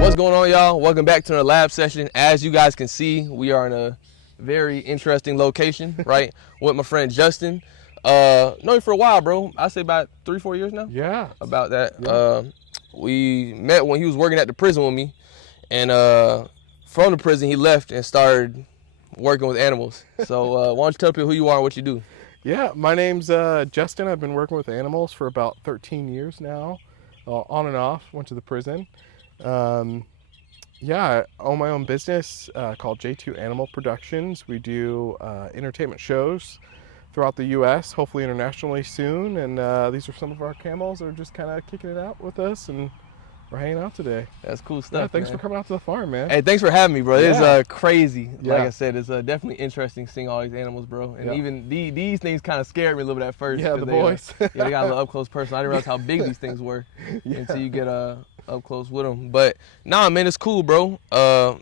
What's going on, y'all? Welcome back to the lab session. As you guys can see, we are in a very interesting location, right? With my friend Justin. Known him for a while, bro. I say about 3-4 years now. Yeah. About that. Yeah. We met when he was working at the prison with me, and from the prison he left and started working with animals. So why don't you tell people who you are and what you do? Yeah, my name's Justin. I've been working with animals for about 13 years now, on and off. Went to the prison. Yeah, I own my own business called J2 Animal Productions. We do entertainment shows throughout the U.S., hopefully internationally soon. And these are some of our camels that are just kind of kicking it out with us, and we're hanging out today. That's cool stuff. Yeah, thanks man. for coming out to the farm, man. Hey, thanks for having me, bro. Yeah. It's crazy. Yeah. Like I said, it's definitely interesting seeing all these animals, bro. And Yeah. even these things kind of scared me a little bit at first. Yeah, the they, boys. yeah, they got a little up close person. I didn't realize how big these things were until you get up close with them. But nah, man, it's cool, bro.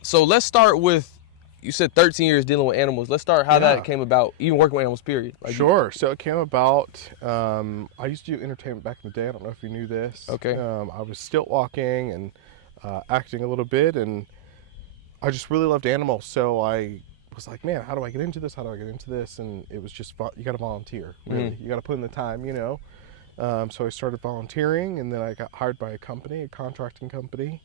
So let's start with, you said 13 years dealing with animals. Let's start how that came about, even working with animals, period. Like, sure. So it came about, I used to do entertainment back in the day. I don't know if you knew this. Okay. I was stilt walking and acting a little bit, and I just really loved animals. So I was like, man, how do I get into this? How do I get into this? And it was just, you got to volunteer. Really. You got to put in the time, you know. So I started volunteering, and then I got hired by a company, a contracting company,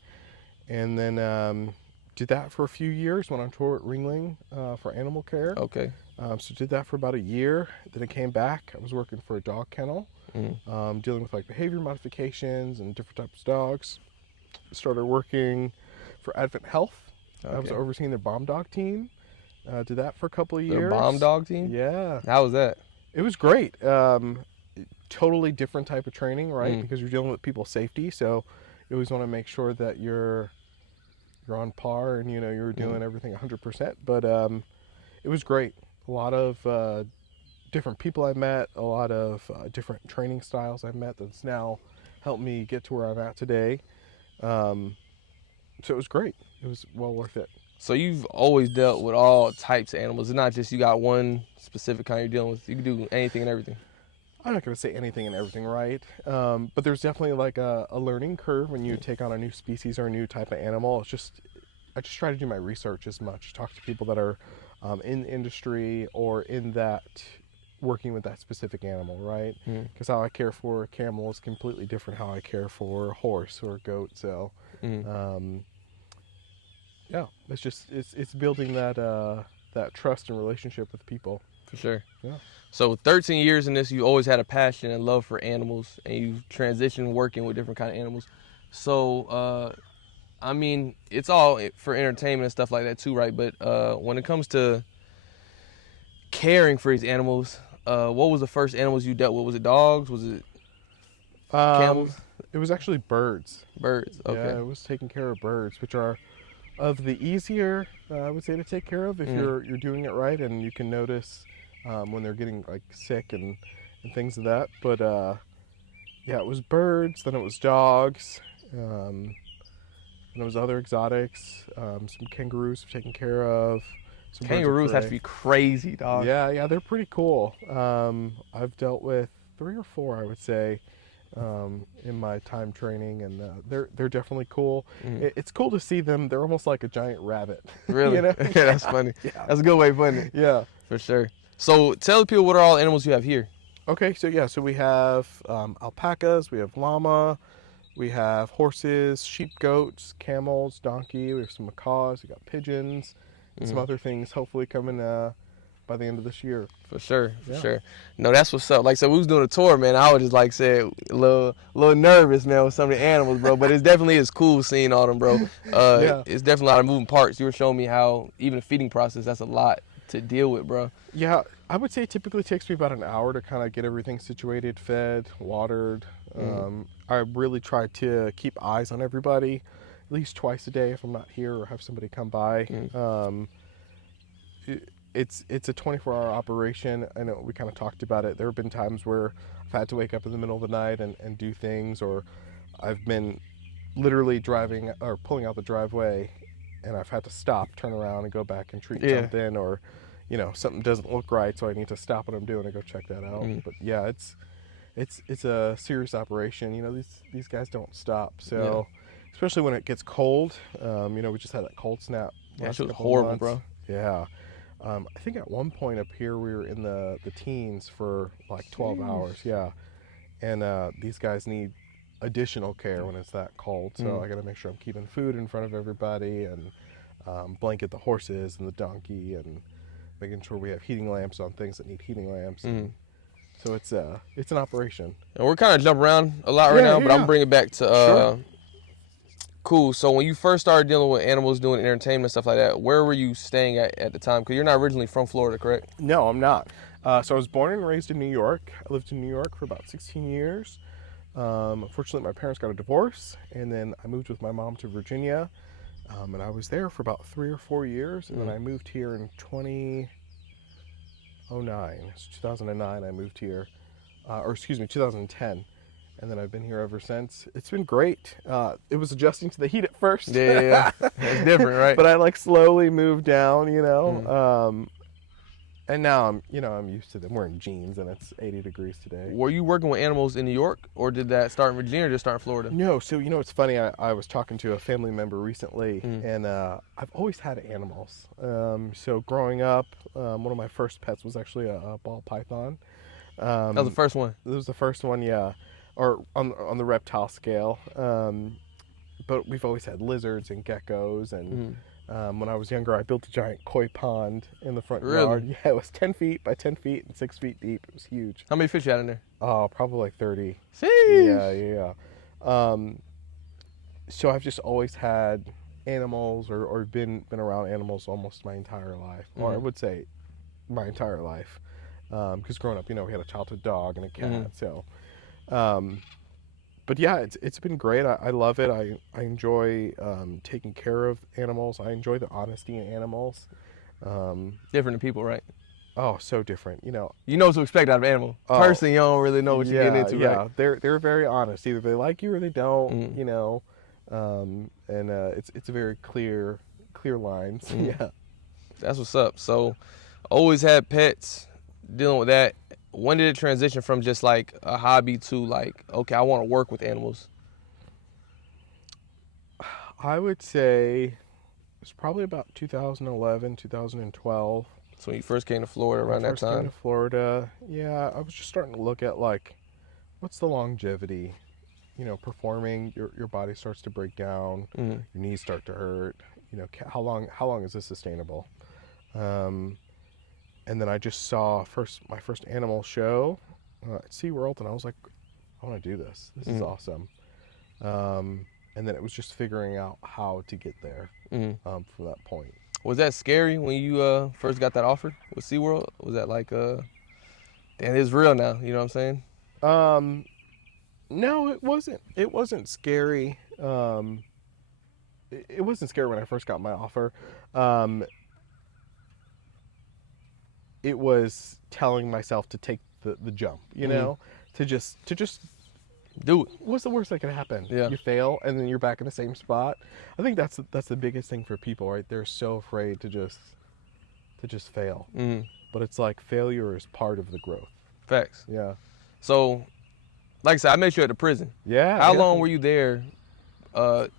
and then did that for a few years. Went on tour at Ringling for animal care. Okay. So did that for about a year. Then I came back. I was working for a dog kennel, dealing with like behavior modifications and different types of dogs. Started working for Advent Health. Okay. I was overseeing their bomb dog team. Did that for a couple of years. The bomb dog team? Yeah. How was that? It was great. Totally different type of training, right? Because you're dealing with people's safety. So you always want to make sure that you're on par and, you know, you're doing everything 100%. But it was great. A lot of different people I met, a lot of different training styles I met that's now helped me get to where I'm at today. So it was great. It was well worth it. So you've always dealt with all types of animals. It's not just you got one specific kind you're dealing with. You can do anything and everything. I'm not going to say anything and everything, right? But there's definitely like a learning curve when you take on a new species or a new type of animal. I just try to do my research as much, talk to people that are in the industry or in that, working with that specific animal, right? Because how I care for a camel is completely different how I care for a horse or a goat. So, yeah, it's building that trust and relationship with people. For sure. Yeah. So 13 years in this, you always had a passion and love for animals, and you transitioned working with different kind of animals. So, I mean, it's all for entertainment and stuff like that too, right? But when it comes to caring for these animals, what was the first animals you dealt with? Was it dogs? Was it camels? It was actually birds. Birds, okay. Yeah, it was taking care of birds, which are of the easier, I would say, to take care of if you're doing it right, and you can notice when they're getting like sick and things of that. But yeah, it was birds, then it was dogs, and it was other exotics, some kangaroos taken care of. Some Kangaroos have to be crazy, dog. Yeah, they're pretty cool. I've dealt with 3 or 4, I would say, in my time training, and they're definitely cool. It's cool to see them. They're almost like a giant rabbit. Really? You know? Yeah, that's funny. Yeah. That's a good way of putting it. Yeah. For sure. So tell the people what are all animals you have here. Okay, so we have alpacas, we have llama, we have horses, sheep, goats, camels, donkey, we have some macaws, we got pigeons, and some other things hopefully coming by the end of this year. For sure. No, that's what's up. Like, so we was doing a tour, man. I was just like say a little nervous, man, with some of the animals, bro. But it definitely is cool seeing all them, bro. It's definitely a lot of moving parts. You were showing me how even the feeding process, that's a lot to deal with, bro. Yeah, I would say it typically takes me about an hour to kind of get everything situated, fed, watered. I really try to keep eyes on everybody at least twice a day if I'm not here or have somebody come by. It's a 24-hour operation. I know we kind of talked about it. There have been times where I've had to wake up in the middle of the night and do things, or I've been literally driving or pulling out the driveway and I've had to stop, turn around and go back and treat something, or, you know, something doesn't look right, so I need to stop what I'm doing and go check that out. But yeah, it's it's a serious operation. You know, these guys don't stop. So, especially when it gets cold. You know, we just had that cold snap Yeah, last it was couple horrible, months. bro. Yeah. I think at one point up here we were in the teens for like 12 hours. Yeah. And these guys need additional care when it's that cold. So I got to make sure I'm keeping food in front of everybody and blanket the horses and the donkey and making sure we have heating lamps on things that need heating lamps. And so it's an operation. And we're kind of jumping around a lot right now, but I'm gonna bring it back to Sure. cool. So when you first started dealing with animals, doing entertainment stuff like that, where were you staying at the time? Because you're not originally from Florida, correct? No, I'm not. So I was born and raised in New York. I lived in New York for about 16 years. Unfortunately, my parents got a divorce, and then I moved with my mom to Virginia, and I was there for about 3 or 4 years, and then I moved here in 2009. So 2009, I moved here, or excuse me, 2010, and then I've been here ever since. It's been great. It was adjusting to the heat at first. Yeah. It's different, right? But I like slowly moved down, you know. And now I'm used to them. We're in jeans and it's 80 degrees today. Were you working with animals in New York, or did that start in Virginia or just start in Florida? No, so it's funny. I was talking to a family member recently, and I've always had animals. So growing up, one of my first pets was actually a ball python. That was the first one. It was the first one, yeah, or on the reptile scale. But we've always had lizards and geckos, and when I was younger, I built a giant koi pond in the front yard. Yeah, it was 10 feet by 10 feet and 6 feet deep. It was huge. How many fish you had in there? Oh, probably like 30. Sheesh. Yeah. So I've just always had animals or been around animals almost my entire life. Or I would say my entire life. Because growing up, we had a childhood dog and a cat. So, but yeah, it's been great. I love it. I enjoy taking care of animals. I enjoy the honesty in animals. Different than people, right? Oh, so different. You know what to expect out of an animal. Person, you don't really know what you're getting into, right? Yeah, they're very honest. Either they like you or they don't. And it's a very clear lines. Yeah. That's what's up. So, always had pets, dealing with that. When did it transition from just like a hobby to like, okay, I want to work with animals? I would say it's probably about 2011, 2012. So when you first came to Florida around that time? Came to Florida, yeah, I was just starting to look at like, what's the longevity? Performing, your body starts to break down, your knees start to hurt. How long is this sustainable? And then I just saw my first animal show at SeaWorld, and I was like, I want to do this. This is awesome. And then it was just figuring out how to get there from that point. Was that scary when you first got that offer with SeaWorld? Was that like, damn, it's real now, you know what I'm saying? No, it wasn't. It wasn't scary. It wasn't scary when I first got my offer. It was telling myself to take the jump, to just do it. What's the worst that can happen? Yeah. You fail and then you're back in the same spot. I think that's the biggest thing for people, right? They're so afraid to just fail. But it's like failure is part of the growth. Facts. Yeah. So, like I said, I met you at the prison. Yeah. How long were you there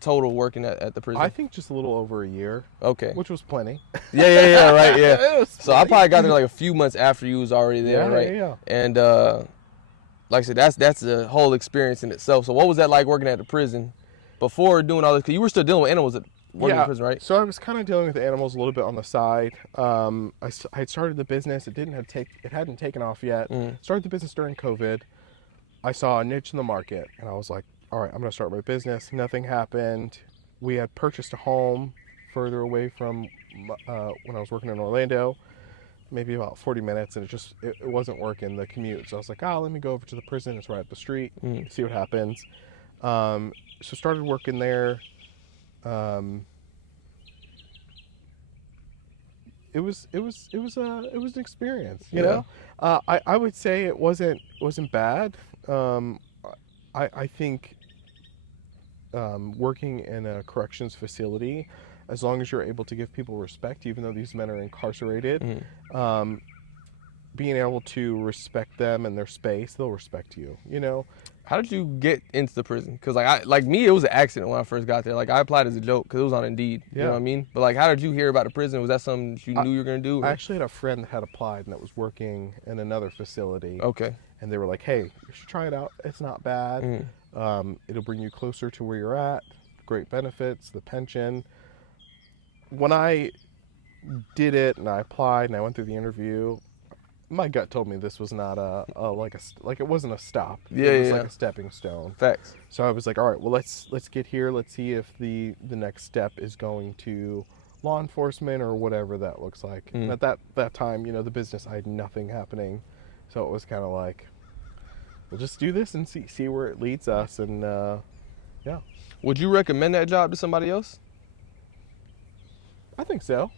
total working at the prison? I think just a little over a year. Okay. Which was plenty. Yeah, right, yeah. So I probably got there like a few months after you was already there, right? Yeah. And like I said, that's a whole experience in itself. So what was that like working at the prison before doing all this? Because you were still dealing with animals working in prison, right? So I was kind of dealing with the animals a little bit on the side. I had started the business. It hadn't taken off yet. Started the business during COVID. I saw a niche in the market, and I was like, all right, I'm going to start my business. Nothing happened. We had purchased a home further away from when I was working in Orlando, maybe about 40 minutes, and it wasn't working, the commute. So I was like, let me go over to the prison. It's right up the street, see what happens. So started working there. It was an experience, you know. I would say it wasn't bad. I think working in a corrections facility, as long as you're able to give people respect, even though these men are incarcerated, being able to respect them and their space, they'll respect you. You know. How did you get into the prison? Because like me, it was an accident when I first got there. Like I applied as a joke because it was on Indeed. You know what I mean? But like, how did you hear about the prison? Was that something that you knew you were gonna do? Or? I actually had a friend that had applied and that was working in another facility. Okay. And they were like, "Hey, you should try it out. It's not bad. It'll bring you closer to where you're at. Great benefits, the pension." When I did it and I applied and I went through the interview, my gut told me this was not like it wasn't a stop. Yeah, it was like a stepping stone. Facts. So I was like, all right, well let's get here. Let's see if the next step is going to law enforcement or whatever that looks like. And at that time, you know, the business, I had nothing happening, so it was kind of like, we'll just do this and see where it leads us. And yeah. Would you recommend that job to somebody else? I think so.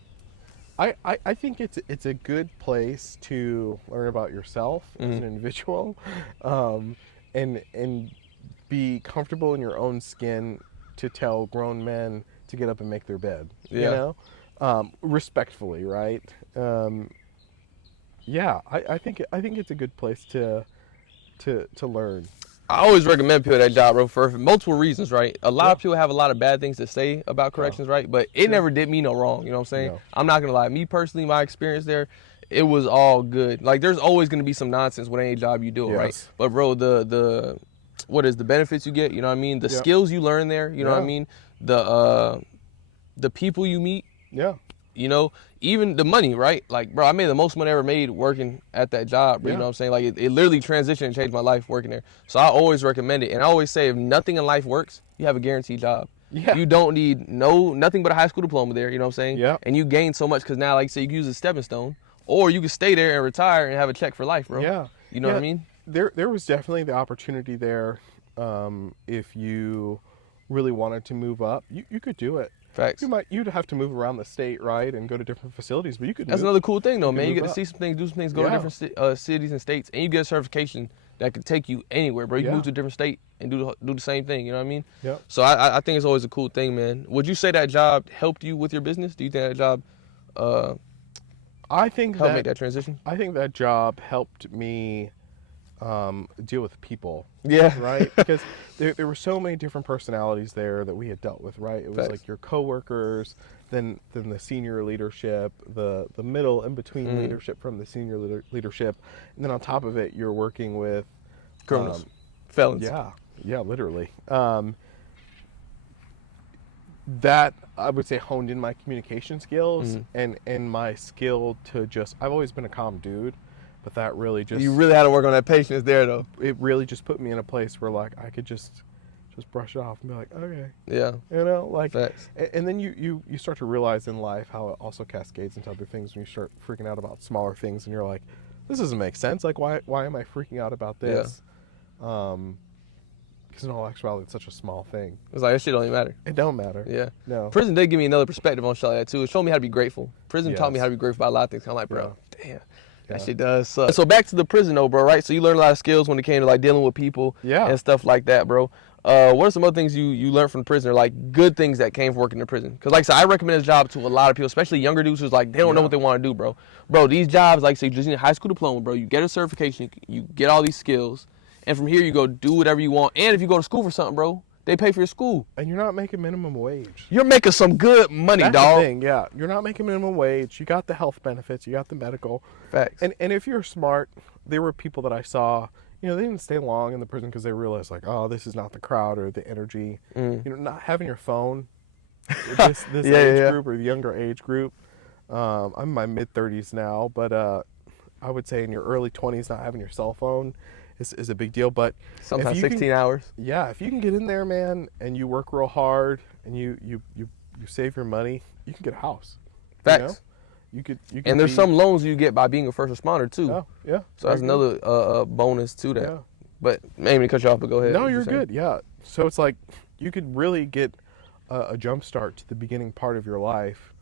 I think it's a good place to learn about yourself as an individual, and be comfortable in your own skin to tell grown men to get up and make their bed. Yeah. You know, respectfully, right? Yeah, I think it's a good place to learn. I always recommend people that job, bro, for multiple reasons, right? A lot of people have a lot of bad things to say about corrections, right? But it never did me no wrong, you know what I'm saying? No. I'm not going to lie. Me personally, my experience there, it was all good. Like, there's always going to be some nonsense with any job you do, right? But, bro, the benefits you get, you know what I mean? The skills you learn there, you know what I mean? The people you meet. Yeah. You know, even the money, right? Like, bro, I made the most money I ever made working at that job, bro, you know what I'm saying? Like, it literally transitioned and changed my life working there. So I always recommend it. And I always say, if nothing in life works, you have a guaranteed job. Yeah. You don't need nothing but a high school diploma there, you know what I'm saying? Yeah. And you gain so much because now, like you say, you can use a stepping stone, or you can stay there and retire and have a check for life, bro. Yeah. You know what I mean? There was definitely the opportunity there. If you really wanted to move up, you could do it. Facts. You'd have to move around the state, right, and go to different facilities, but you could. That's another cool thing, though, man. You get to up. see some things, do some things, go to different cities and states, and you get a certification that could take you anywhere, bro. You can move to a different state and do the same thing. You know what I mean? Yeah. So I think it's always a cool thing, man. Would you say that job helped you with your business? Do you think that job I think helped make that transition? I think that job helped me deal with people. Yeah. Right? Because there were so many different personalities there that we had dealt with, right? It was Facts. like your coworkers, then the senior leadership, the middle in between leadership from the senior leadership, and then on top of it, you're working with Criminals, felons. Yeah, literally. That I would say honed in my communication skills and my skill to just. I've always been a calm dude. But that really just... You really had to work on that patience there, though. It really just put me in a place where, like, I could just brush it off and be like, okay. Yeah. You know, like... Facts. And then you start to realize in life how it also cascades into other things when you start freaking out about smaller things and you're like, this doesn't make sense. Like, why am I freaking out about this? Because in all actuality, it's such a small thing. It's like, that shit don't even matter. It don't matter. Yeah. No. Prison did give me another perspective on shit like that, too. It showed me how to be grateful. Prison taught me how to be grateful about a lot of things. I'm like, bro, damn. That shit does suck. So back to the prison though, bro, right? So you learned a lot of skills when it came to like dealing with people and stuff like that, bro. What are some other things you learned from the prison, or like good things that came from working in the prison? Because like I said, I recommend this job to a lot of people, especially younger dudes who's like, they don't know what they want to do, bro. Bro, these jobs, like say, you just need a high school diploma, bro. You get a certification, you get all these skills, and from here you go do whatever you want. And if you go to school for something, bro, they pay for your school. And you're not making minimum wage. You're making some good money, That's dog. the thing, yeah. You're not making minimum wage. You got the health benefits. You got the medical. Facts. And if you're smart, there were people that I saw, you know, they didn't stay long in the prison because they realized, like, oh, this is not the crowd or the energy. You know, not having your phone, this age group or the younger age group. I'm in my mid-30s now, but I would say in your early 20s, not having your cell phone is a big deal. But sometimes 16 hours. Yeah, if you can get in there, man, and you work real hard and you save your money, you can get a house. Facts. You know? You could and there's some loans you get by being a first responder too. Oh, yeah. So that's another bonus to that. Yeah. But maybe to cut you off, but go ahead. No, you're good. Yeah. So it's like you could really get a jump start to the beginning part of your life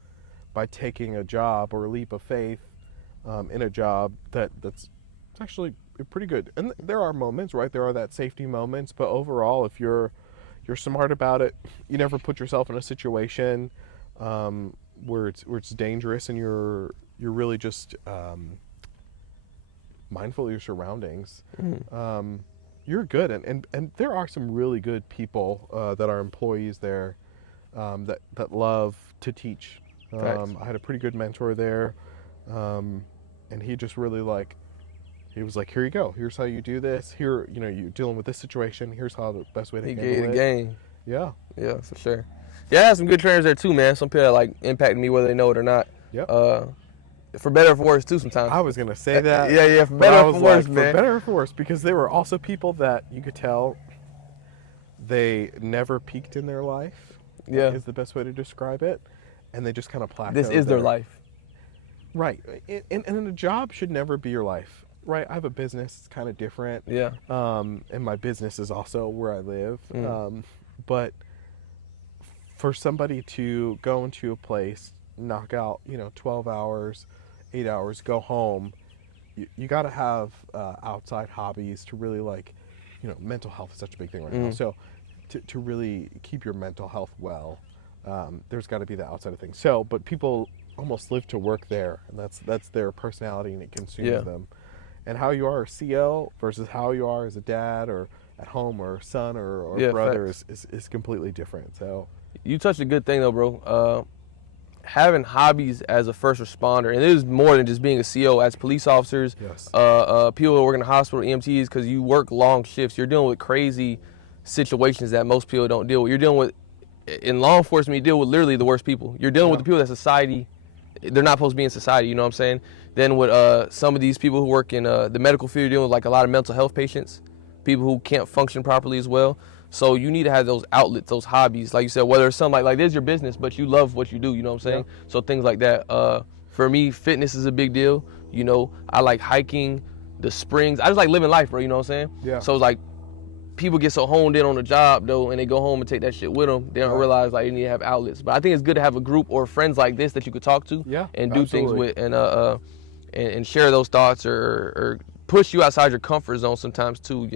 by taking a job or a leap of faith in a job that's actually pretty good. And there are moments, right? There are that safety moments, but overall, if you're smart about it, you never put yourself in a situation where it's dangerous, and you're really just mindful of your surroundings, Mm. you're good. And there are some really good people that are employees there that love to teach. Facts. I had a pretty good mentor there, and he just really he was like, here you go. Here's how you do this. Here, you're dealing with this situation. Here's how the best way to He handle gave it. the game. Yeah. Yeah, for sure. Yeah, I had some good trainers there too, man. Some people that like impacted me whether they know it or not. Yep. For better or for worse too sometimes. I was gonna say that. Yeah, for but better I or was for worse, like, man. For better or for worse, because they were also people that you could tell they never peaked in their life. Yeah. Is the best way to describe it, and they just kind of plateaued. This is their life. Right, and a job should never be your life. Right, I have a business. It's kind of different. Yeah. And my business is also where I live. Mm. But for somebody to go into a place, knock out, 12 hours, 8 hours, go home, you got to have outside hobbies to really mental health is such a big thing right now. So to really keep your mental health well, there's got to be the outside of things. So, but people almost live to work there, and that's their personality, and it consumes them. And how you are a CO versus how you are as a dad or at home or son or brother is completely different. So you touched a good thing though, bro. Having hobbies as a first responder, and it is more than just being a CO. As police officers, yes. People who work in the hospital, EMTs, because you work long shifts. You're dealing with crazy situations that most people don't deal with. You're dealing with, in law enforcement, you deal with literally the worst people. You're dealing with the people that society, they're not supposed to be in society, you know what I'm saying? Then with some of these people who work in the medical field, you're dealing with like a lot of mental health patients, people who can't function properly as well. So you need to have those outlets, those hobbies, like you said, whether it's something like this is your business, but you love what you do, you know what I'm saying? Yeah. So things like that. For me, fitness is a big deal. I like hiking, the springs. I just like living life, bro, you know what I'm saying? Yeah. So it's like, people get so honed in on the job though, and they go home and take that shit with them. They don't realize like you need to have outlets. But I think it's good to have a group or friends like this that you could talk to and do things with, and share those thoughts or push you outside your comfort zone sometimes too.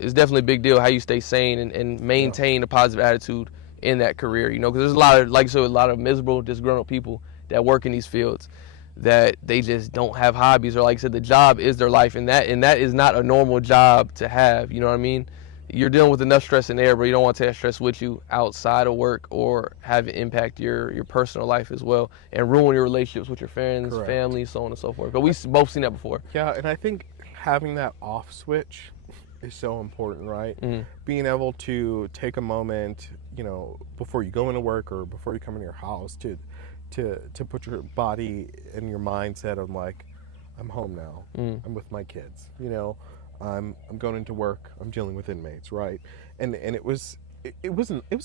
It's definitely a big deal how you stay sane and maintain a positive attitude in that career. Because there's a lot of, like you said, a lot of miserable, disgruntled people that work in these fields that they just don't have hobbies, or like I said, the job is their life, and that is not a normal job to have. You know what I mean? You're dealing with enough stress in there, but you don't want to take that stress with you outside of work or have it impact your personal life as well and ruin your relationships with your friends, family, so on and so forth. But we've both seen that before. Yeah, and I think having that off switch is so important, right? Mm-hmm. Being able to take a moment, before you go into work or before you come into your house to put your body and your mindset on like, I'm home now. I'm with my kids. I'm going into work. I'm dealing with inmates, right? And it was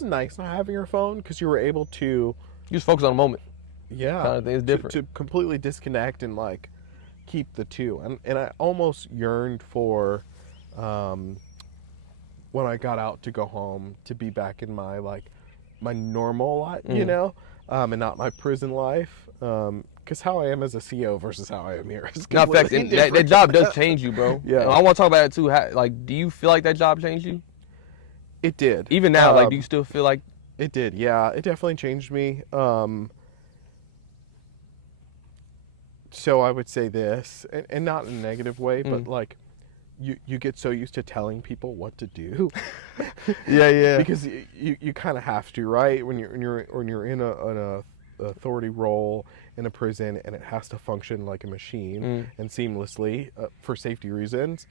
nice not having your phone because you were able to you just focus on the moment. Yeah, kind of thing is different. To completely disconnect and like keep the two. And I almost yearned for when I got out to go home to be back in my normal life, and not my prison life. Because how I am as a CO versus how I am here is completely different. That job does change you, bro. Yeah. I want to talk about it too. Do you feel like that job changed you? It did. Even now, do you still feel like? It did, yeah. It definitely changed me. So I would say this, and not in a negative way, but like, you get so used to telling people what to do. Yeah. Because you kind of have to, right? When you're in an authority role in a prison and it has to function like a machine and seamlessly for safety reasons,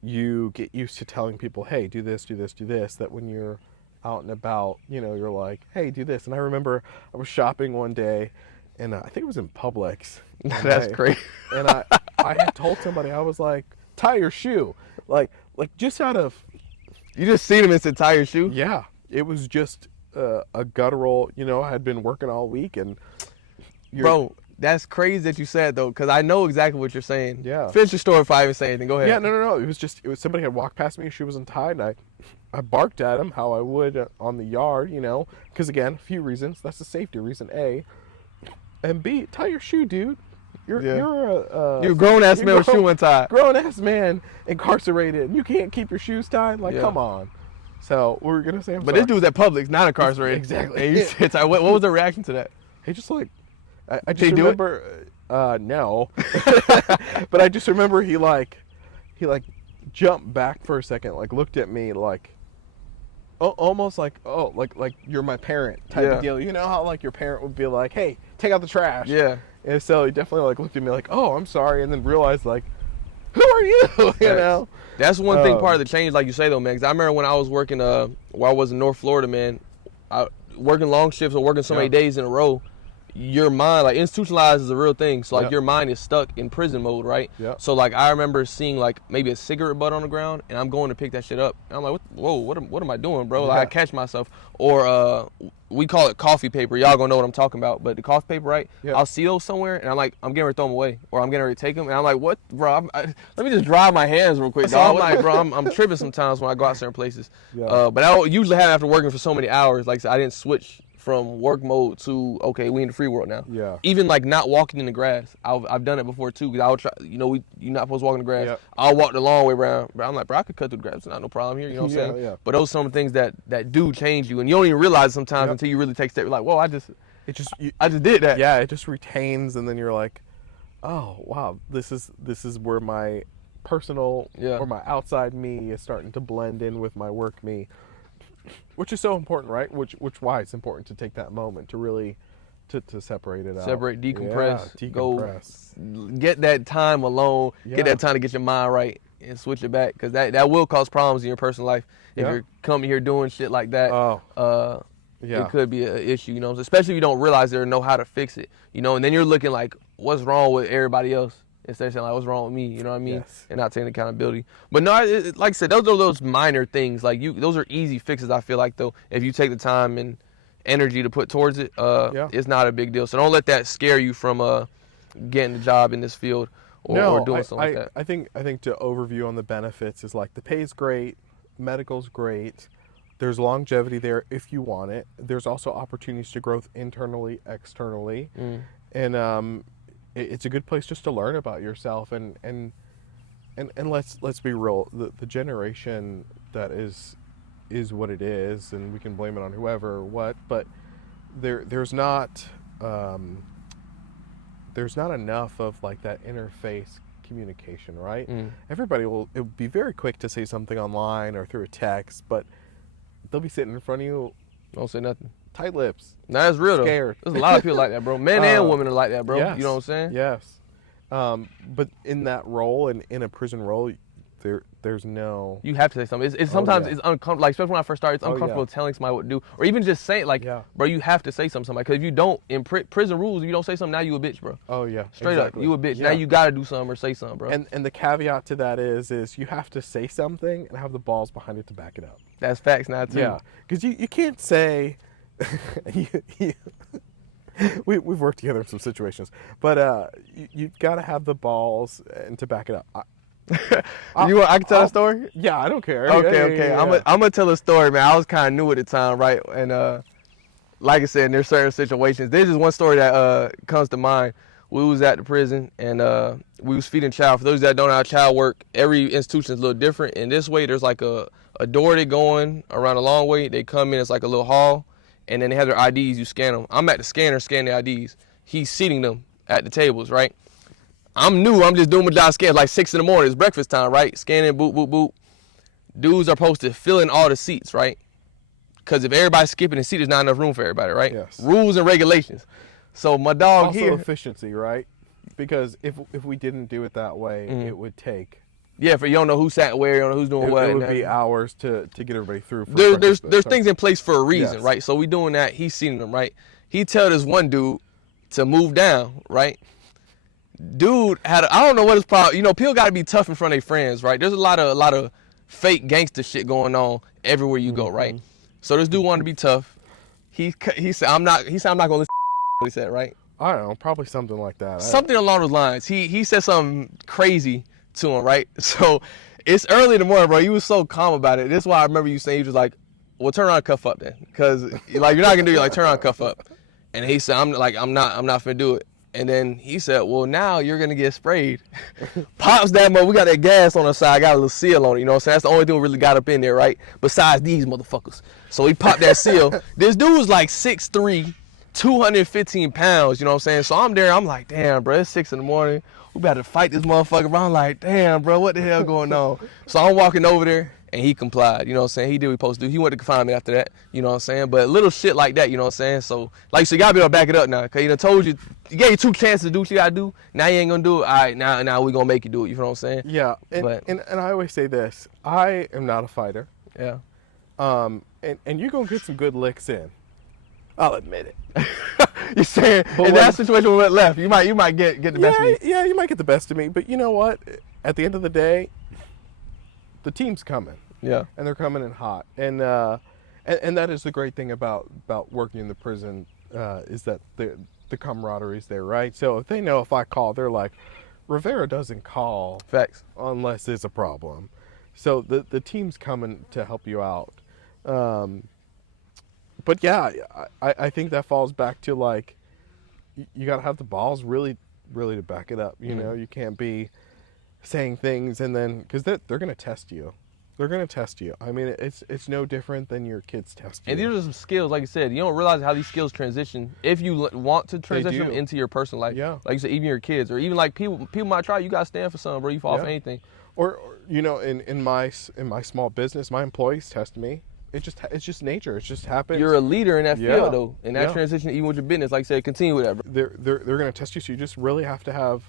you get used to telling people, hey, do this, do this, do this, that when you're out and about, you're like, hey, do this. And I remember I was shopping one day, and I think it was in Publix. That's crazy. And I had told somebody, I was like, tie your shoe. Like just out of... You just seen him and said, tie your shoe? Yeah. It was just a guttural, I had been working all week, and... Bro, that's crazy that you said, though, because I know exactly what you're saying. Yeah. Finish your story if I even say anything. Go ahead. Yeah, no. It was somebody had walked past me, his shoe was untied, and I barked at him how I would on the yard, because again, a few reasons. That's the safety reason, A. And B, tie your shoe, dude. You're a grown-ass man with shoe untied. Grown-ass man incarcerated, and you can't keep your shoes tied? Come on. So, we were going to say, But this dude's at Publix, not incarcerated. Exactly. And you said, what was the reaction to that? He just I just remember, No. But I just remember he jumped back for a second, like looked at me like, almost like, oh, like you're my parent type of deal. You know how like your parent would be like, hey, take out the trash. Yeah. And so he definitely like looked at me like, oh, I'm sorry, and then realized like, who are you? You know. That's one thing, part of the change, like you say though, man. Because I remember when I was working, while I was in North Florida, man, working long shifts or working so many days in a row. Your mind, like, institutionalized is a real thing. So like your mind is stuck in prison mode, right? Yeah. So like I remember seeing like maybe a cigarette butt on the ground, and I'm going to pick that shit up, and I'm like, what am I doing, bro? Like I catch myself. Or we call it coffee paper. Y'all gonna know what I'm talking about. But the coffee paper, right? Yeah. I'll see those somewhere, and I'm getting ready to throw them away, or I'm getting ready to take them, and I'm like, what, bro? Let me just dry my hands real quick. So I'm like, bro, I'm tripping sometimes when I go out certain places. Yeah. But I usually have after working for so many hours. Like I said, I didn't switch from work mode to, okay, we in the free world now. Yeah. Even like not walking in the grass. I've done it before too, because I would try, you're not supposed to walk in the grass. Yep. I'll walk the long way around. But I'm like, bro, I could cut through the grass. It's not no problem here. You know what I'm saying? Yeah. But those are some of the things that do change you, and you don't even realize it sometimes until you really take steps. You're like, whoa, I just did that. Yeah, it just retains, and then you're like, oh wow, this is where my personal or my outside me is starting to blend in with my work me. Which is so important, right? Which why it's important to take that moment to really to separate it out. Separate, decompress, decompress. Go get that time alone, get that time to get your mind right and switch it back, because that will cause problems in your personal life if you're coming here doing shit like that. It could be an issue, you know, especially if you don't realize it or know how to fix it, you know, and then you're looking like, what's wrong with everybody else? Instead of saying, like, what's wrong with me? You know what I mean? Yes. And not taking accountability. But no, like I said, those are those minor things. Like, those are easy fixes, I feel like, though. If you take the time and energy to put towards it, it's not a big deal. So don't let that scare you from getting a job in this field or doing something like that. I think to overview on the benefits is, like, the pay's great, medical's great. There's longevity there if you want it. There's also opportunities to growth internally, externally. And it's a good place just to learn about yourself, and let's be real. The generation that is what it is, and we can blame it on whoever or what, but there's not enough of like that interface communication, right? Everybody will be very quick to say something online or through a text, but they'll be sitting in front of you, don't say nothing. Tight lips. Nah, that's real, scared. There's a lot of people like that, bro. Men and women are like that, bro. Yes, you know what I'm saying? Yes. But in that role, and in a prison role, there's no... You have to say something. It's sometimes it's uncomfortable. Like, especially when I first started, it's uncomfortable telling somebody what to do. Or even just saying, like, bro, you have to say something to somebody. Because if you don't, in prison rules, if you don't say something, now you a bitch, bro. Oh, yeah. Straight up, you a bitch. Now you got to do something or say something, bro. And the caveat to that is you have to say something and have the balls behind it to back it up. That's facts now, too. Yeah. Because you can't say... We've worked together in some situations, but you got to have the balls and to back it up. I can tell a story? Yeah, I don't care. Okay. I'm gonna tell a story, man. I was kind of new at the time, right? And like I said, there's certain situations. There's just one story that comes to mind. We was at the prison, and we was feeding child. For those that don't know how child work, every institution is a little different. In this way, there's like a door they go in around a long way. They come in, it's like a little hall. And then they have their IDs, you scan them. I'm at the scanner scanning the IDs. He's seating them at the tables, right? I'm new, I'm just doing my job scan. It's like 6 in the morning, it's breakfast time, right? Scanning, boop, boop, boop. Dudes are supposed to fill in all the seats, right? Because if everybody's skipping a seat, there's not enough room for everybody, right? Yes. Rules and regulations. So my dog also here. Also efficiency, right? Because if we didn't do it that way, it would take... Yeah, for you don't know who sat where, you don't know who's doing what. It would be hours to get everybody through. There's things in place for a reason, right? So we doing that. He's seeing them, right? He tell this one dude to move down, right? Dude I don't know what his problem. You know, people got to be tough in front of their friends, right? There's a lot of fake gangster shit going on everywhere you go, right? So this dude wanted to be tough. He said I'm not gonna listen to what he said, right? I don't know, probably something like that. Something along those lines. He said something crazy to him, right? So it's early in the morning, bro. You was so calm about it. This is why I remember you saying, you was like, well, turn around, cuff up then, because like you're not gonna do it. Like, turn around, cuff up. And he said, I'm not finna do it. And then he said, well, now you're gonna get sprayed. Pops that mother. We got that gas on the side. Got a little seal on it. You know what I'm saying? That's the only thing we really got up in there, right? Besides these motherfuckers. So he popped that seal. This dude was like 6'3", 215 pounds, you know what I'm saying? So I'm there, I'm like, damn, bro, it's 6 in the morning. We about to fight this motherfucker. Bro, I'm like, damn, bro, what the hell going on? So I'm walking over there, and he complied, you know what I'm saying? He did what he supposed to do. He went to confinement after that, you know what I'm saying? But little shit like that, you know what I'm saying? So, like, so you gotta be able to back it up now, because he done told you, he gave you 2 chances to do what you gotta do. Now you ain't gonna do it. All right, now we gonna make you do it, you know what I'm saying? Yeah, and I always say this. I am not a fighter. Yeah. And you're gonna get some good licks in. I'll admit it. You're saying in that situation we went left, you might get the best of me. Yeah, you might get the best of me, but you know what? At the end of the day, the team's coming. Yeah. And they're coming in hot. And that is the great thing about working in the prison, is that the camaraderie is there, right? So if they know if I call, they're like, Rivera doesn't call Facts. unless there's a problem. So the team's coming to help you out. But yeah, I think that falls back to, like, you got to have the balls really to back it up. You know, you can't be saying things and then, because they're going to test you. They're going to test you. I mean, it's no different than your kids test you. And these are some skills, like you said, you don't realize how these skills transition if you want to transition them into your personal life. Yeah. Like you said, even your kids, or even like people might try, you got to stand for something, bro. You fall for anything. Or you know, in my small business, my employees test me. It's just nature. It just happens. You're a leader in that field, though. In that transition, even with your business, like you said, continue with that, bro. They're going to test you, so you just really have to have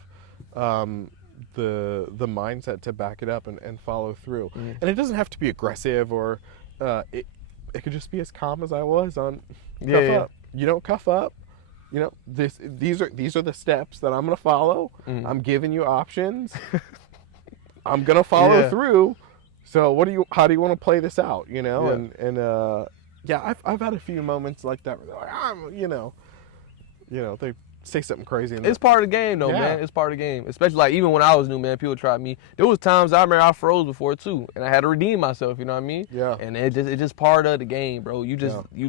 the mindset to back it up and follow through. And it doesn't have to be aggressive, or it could just be as calm as I was on cuff up. You don't cuff up. You know, these are the steps that I'm going to follow. I'm giving you options. I'm going to follow through. So how do you want to play this out, you know? I've had a few moments like that where they're like, you know, they say something crazy. It's part of the game, though, man. It's part of the game. Especially, like, even when I was new, man, people tried me. There was times I remember I froze before, too, and I had to redeem myself, you know what I mean? Yeah. And it's just part of the game, bro. You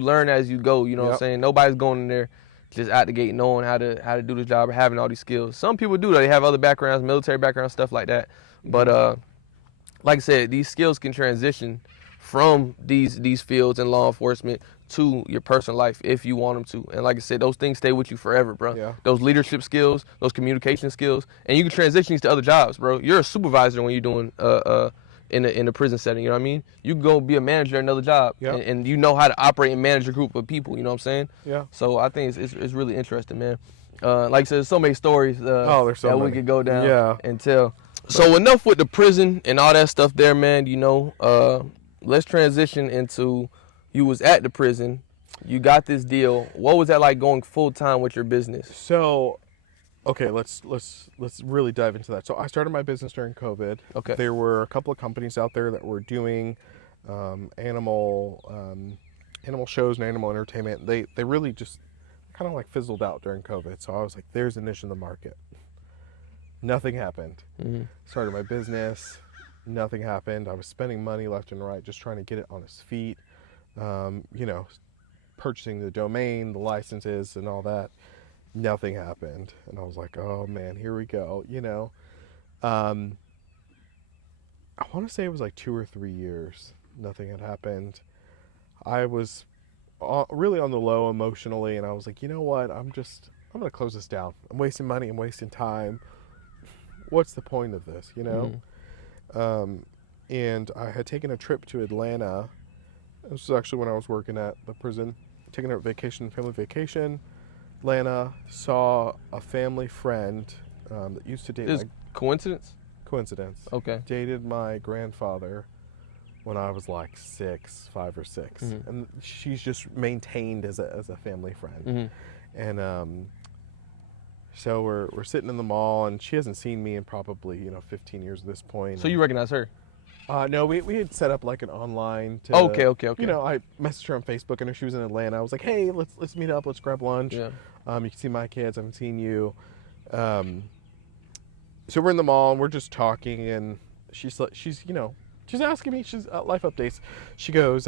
learn as you go, you know what I'm saying? Nobody's going in there just out the gate knowing how to do the job or having all these skills. Some people do, though. They have other backgrounds, military backgrounds, stuff like that. But, like I said, these skills can transition from these fields in law enforcement to your personal life if you want them to. And like I said, those things stay with you forever, bro. Yeah. Those leadership skills, those communication skills, and you can transition these to other jobs, bro. You're a supervisor when you're doing in a prison setting, you know what I mean? You can go be a manager at another job, and you know how to operate and manage a group of people, you know what I'm saying? Yeah. So I think it's really interesting, man. Like I said, there's so many stories there's so many. we could go down and tell. So enough with the prison and all that stuff there, man. You know, let's transition into, you was at the prison, you got this deal. What was that like going full time with your business? So, okay, let's really dive into that. So I started my business during COVID. Okay. There were a couple of companies out there that were doing animal shows and animal entertainment. They really just kind of like fizzled out during COVID. So I was like, there's a niche in the market. Nothing happened. Started my business. Nothing happened. I was spending money left and right, just trying to get it on its feet. You know, purchasing the domain, the licenses, and all that. Nothing happened. And I was like, oh man, here we go. You know, I want to say it was like 2 or 3 years. Nothing had happened. I was really on the low emotionally, and I was like, you know what? I'm going to close this down. I'm wasting money. I'm wasting time. What's the point of this, you know? And I had taken a trip to Atlanta. This was actually when I was working at the prison. Taking a family vacation. Atlanta, saw a family friend that used to date. Is coincidence? Coincidence. Okay. Dated my grandfather when I was like 5 or 6, and she's just maintained as a family friend. And so we're sitting in the mall, and she hasn't seen me in probably 15 years at this point. So you recognize her? No, we had set up like an online. Okay. You know, I messaged her on Facebook, and she was in Atlanta. I was like, hey, let's meet up. Let's grab lunch. Yeah. You can see my kids. I haven't seen you. So we're in the mall, and we're just talking, and she's asking me. She's life updates. She goes,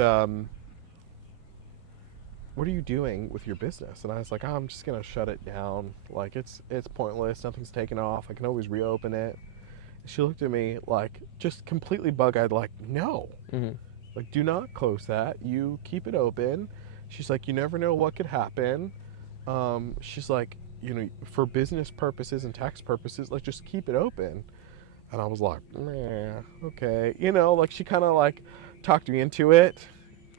what are you doing with your business? And I was like, I'm just gonna shut it down. Like it's pointless. Nothing's taken off. I can always reopen it. She looked at me like just completely bug-eyed, like, no, like do not close that. You keep it open. She's like, you never know what could happen. she's like, for business purposes and tax purposes, like just keep it open. And I was like, nah, okay. Like she kind of like talked me into it.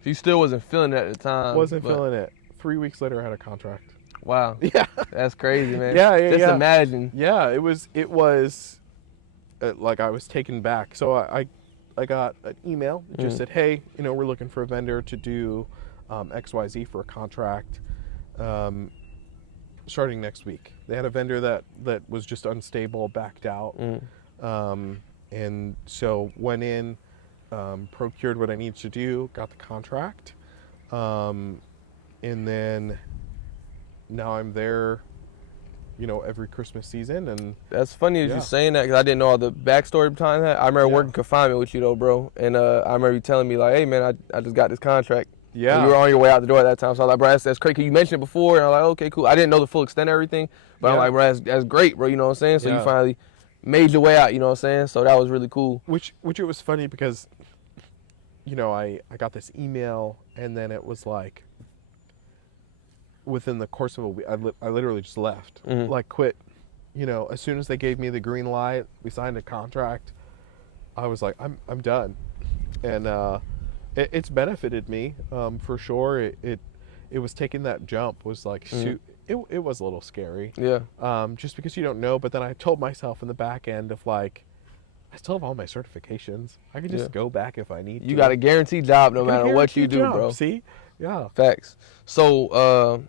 You still wasn't feeling it at the time, Wasn't but feeling it. 3 weeks later, I had a contract. wow, Yeah. that's crazy, man. Yeah, yeah, Just yeah. imagine. Yeah, it was like I was taken back. So I got an email that just said, hey, we're looking for a vendor to do XYZ for a contract starting next week. They had a vendor that was just unstable, backed out. And so went in, procured what I needed to do, got the contract. And then now I'm there, every Christmas season. And That's funny that you saying that because I didn't know all the backstory behind that. I remember working confinement with you though, bro, and I remember you telling me like, "Hey, man, I just got this contract." Yeah. And you were on your way out the door at that time, so I was like, "Bro, that's crazy." You mentioned it before, and I'm like, "Okay, cool." I didn't know the full extent of everything, but I'm like, "Bro, that's great, bro." You know what I'm saying? So you finally made your way out. You know what I'm saying? So that was really cool. Which it was funny because, I got this email, and then it was like, within the course of a week, I literally just left, like quit. As soon as they gave me the green light, we signed a contract. I was like, I'm done, and it's benefited me for sure. It was taking that jump was like it was a little scary. Yeah. Just because you don't know. But then I told myself in the back end of like, I still have all my certifications. I can just go back if I need to. You got a guaranteed job no matter what you do, job, bro. See? Yeah. Facts. So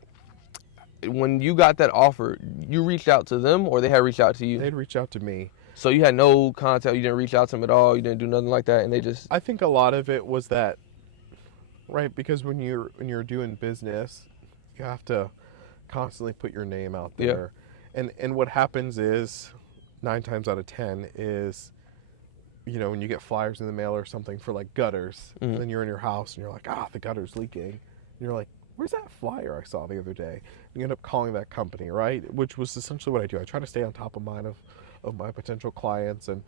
when you got that offer, you reached out to them or they had reached out to you? They'd reach out to me. So you had no contact, you didn't reach out to them at all, you didn't do nothing like that, and they just... I think a lot of it was that, right, because when you're doing business, you have to constantly put your name out there. And what happens is, 9 times out of 10 is, when you get flyers in the mail or something for like gutters, and then you're in your house and you're like, the gutter's leaking. And you're like, where's that flyer I saw the other day? And you end up calling that company, right? Which was essentially what I do. I try to stay on top of mind of my potential clients and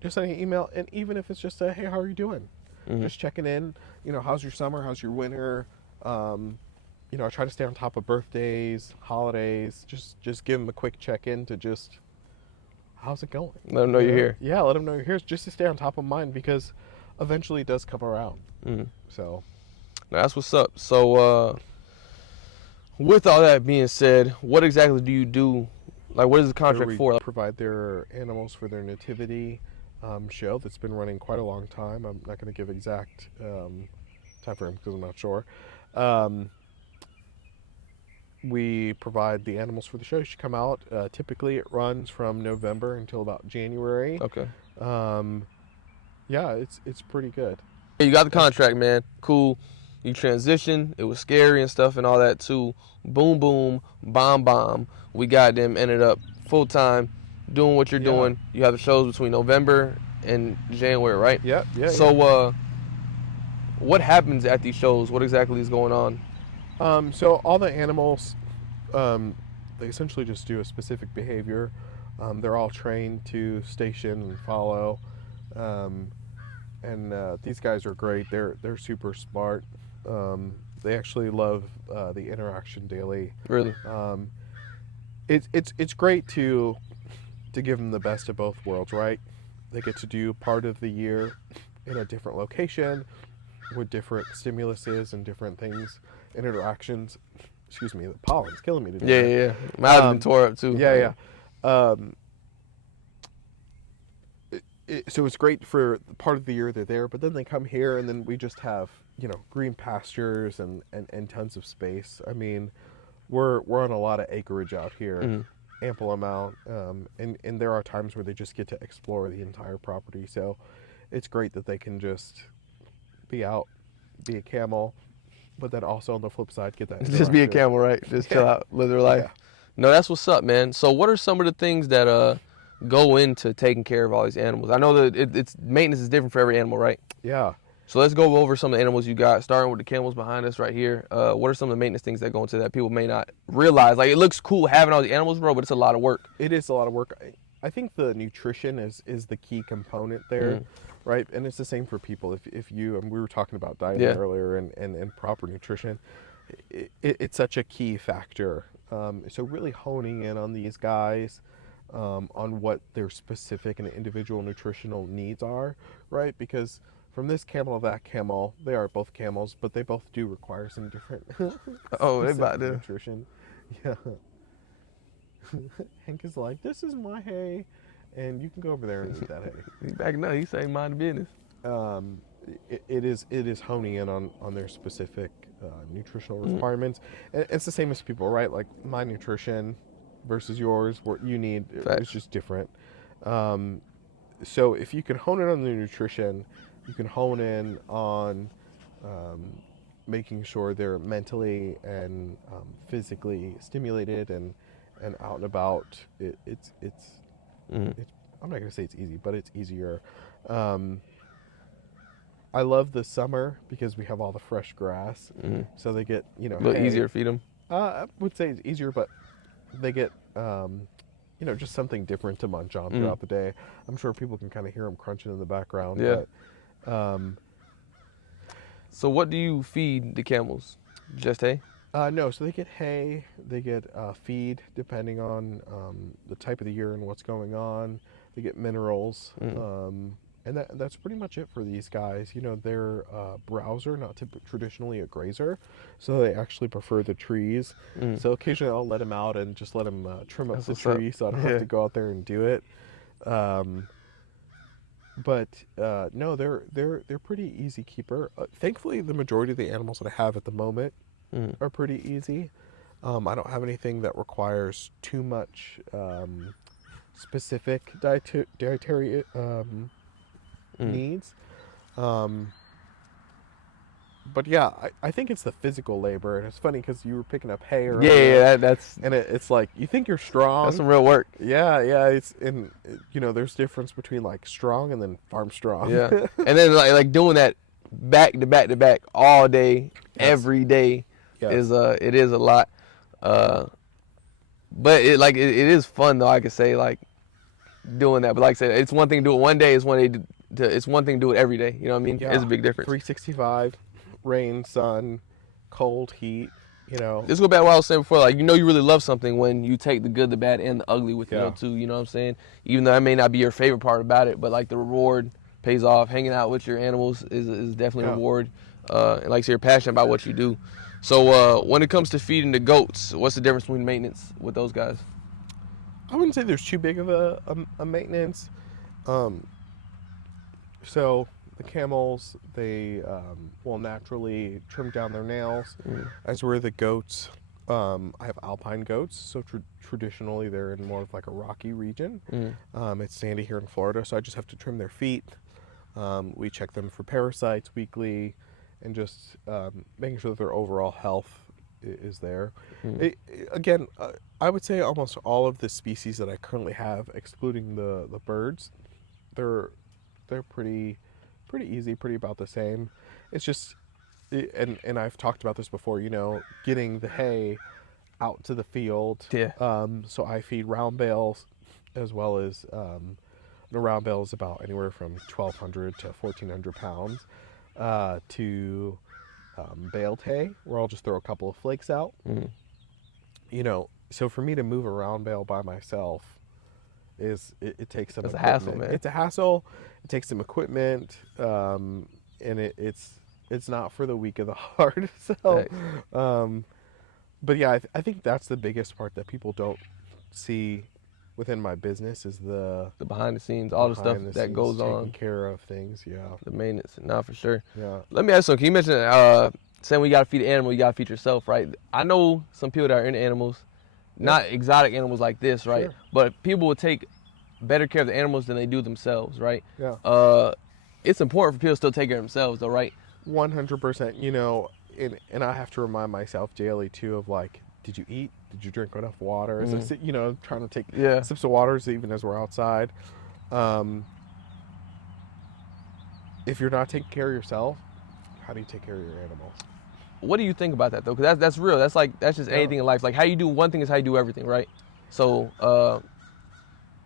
just sending an email. And even if it's just a, hey, how are you doing? Just checking in, how's your summer? How's your winter? I try to stay on top of birthdays, holidays, just give them a quick check-in to just, how's it going? Let them know you're here. Yeah, let them know you're here just to stay on top of mind because eventually it does come around. So that's what's up. So with all that being said, what exactly do you do? Like, what is the contract for? Provide their animals for their nativity show that's been running quite a long time. I'm not going to give exact time frame because I'm not sure. We provide the animals for the show. You should come out. Typically, it runs from November until about January. Okay. Yeah, it's pretty good. You got the contract, man. Cool. You transitioned. It was scary and stuff and all that too. Boom, boom, bomb, bomb. We got them. Ended up full time doing what you're doing. You have the shows between November and January, right? Yeah. So, what happens at these shows? What exactly is going on? So all the animals, they essentially just do a specific behavior. They're all trained to station and follow. And these guys are great. They're super smart. They actually love the interaction daily. Really? It's great to give them the best of both worlds, right? They get to do part of the year in a different location with different stimuluses and different things and interactions. Excuse me, the pollen's killing me today. Yeah. My eyes been tore up too. Yeah. So it's great for part of the year they're there, but then they come here and then we just have, green pastures and tons of space. I mean, we're on a lot of acreage out here, ample amount, and there are times where they just get to explore the entire property. So it's great that they can just be out, be a camel, but then also on the flip side get that just be a camel, right? Just chill out, live their life. No, that's what's up, man. So what are some of the things that go into taking care of all these animals? I know that it's maintenance is different for every animal, right? Yeah. So let's go over some of the animals you got, starting with the camels behind us right here. What are some of the maintenance things that go into that people may not realize? Like, it looks cool having all the animals, bro, but it's a lot of work. It is a lot of work. I think the nutrition is the key component there, right? And it's the same for people. If you, and we were talking about diet earlier and proper nutrition, it's such a key factor So really honing in on these guys, on what their specific and individual nutritional needs are, right? Because from this camel to that camel, they are both camels, but they both do require some different Oh, they about specific to. nutrition. Yeah. Hank is like, this is my hay, and you can go over there and eat that hay. He back now. He say mind the business. um, it is honing in on their specific nutritional requirements. And it's the same as people, right? Like my nutrition versus yours, what you need is Facts. just different. So if you can hone in on the nutrition, you can hone in on making sure they're mentally and physically stimulated and out and about. It's I'm not gonna say it's easy, but it's easier. I love the summer because we have all the fresh grass, so they get A little hay. easier to feed them. I would say it's easier, but they get just something different to munch on throughout the day. I'm sure people can kind of hear them crunching in the background. Yeah. But, So what do you feed the camels? Just hay? no, so they get hay, they get feed depending on the type of the year and what's going on. They get minerals, and that's pretty much it for these guys. They're a browser, not traditionally a grazer, so they actually prefer the trees. So occasionally I'll let them out and just let them trim up That's the what's up. tree, so I don't have to go out there and do it. But no, they're pretty easy keeper. Thankfully, the majority of the animals that I have at the moment are pretty easy. I don't have anything that requires too much specific dietary needs. But yeah, I think it's the physical labor, and it's funny because you were picking up hay earlier, Yeah, that's and it's like you think you're strong. some real work. Yeah, it's there's difference between like strong and then farm strong. Yeah, and then like doing that back to back to back all day, every day Yes. it is a lot. But it is fun though. I could say like doing that, but like I said, it's one thing to do it one day. It's one thing to do it every day. You know what I mean? Yeah. It's a big difference. 365, rain, sun, cold, heat. This go back to what I was saying before. Like you really love something when you take the good, the bad, and the ugly with Yeah. you too. You know what I'm saying? Even though that may not be your favorite part about it, but like the reward pays off. Hanging out with your animals is definitely a reward. And like I said, you're passionate about what you do. So when it comes to feeding the goats, what's the difference between maintenance with those guys? I wouldn't say there's too big of a maintenance. So the camels, they will naturally trim down their nails, as were the goats. I have alpine goats, so traditionally they're in more of like a rocky region. It's sandy here in Florida, so I just have to trim their feet. We check them for parasites weekly, and just making sure that their overall health is there. Again, I would say almost all of the species that I currently have, excluding the birds, they're pretty easy, pretty about the same. It's just, and I've talked about this before, getting the hay out to the field. Yeah. So I feed round bales, as well as the round bale is about anywhere from 1,200 to 1,400 pounds, to baled hay, where I'll just throw a couple of flakes out. So for me to move a round bale by myself it takes some It's a equipment. hassle, man. It's a hassle. It takes some equipment, and it's not for the weak of the heart. So, Thanks. but yeah, I think that's the biggest part that people don't see within my business is the behind the scenes, all the stuff behind the that scenes, goes taking on, care of things. Yeah, the maintenance. Nah, for sure. yeah. Let me ask you, can you mention saying when you gotta feed an animal, you gotta feed yourself, right? I know some people that are into animals, not exotic animals like this, right? Sure. But people will take better care of the animals than they do themselves, right? Yeah. It's important for people to still take care of themselves, though, right? 100%. And I have to remind myself daily too of like, did you eat? Did you drink enough water? As I sit, trying to take sips of waters even as we're outside. If you're not taking care of yourself, how do you take care of your animals? What do you think about that though? Because that's real. That's just anything in life. Like how you do one thing is how you do everything, right? So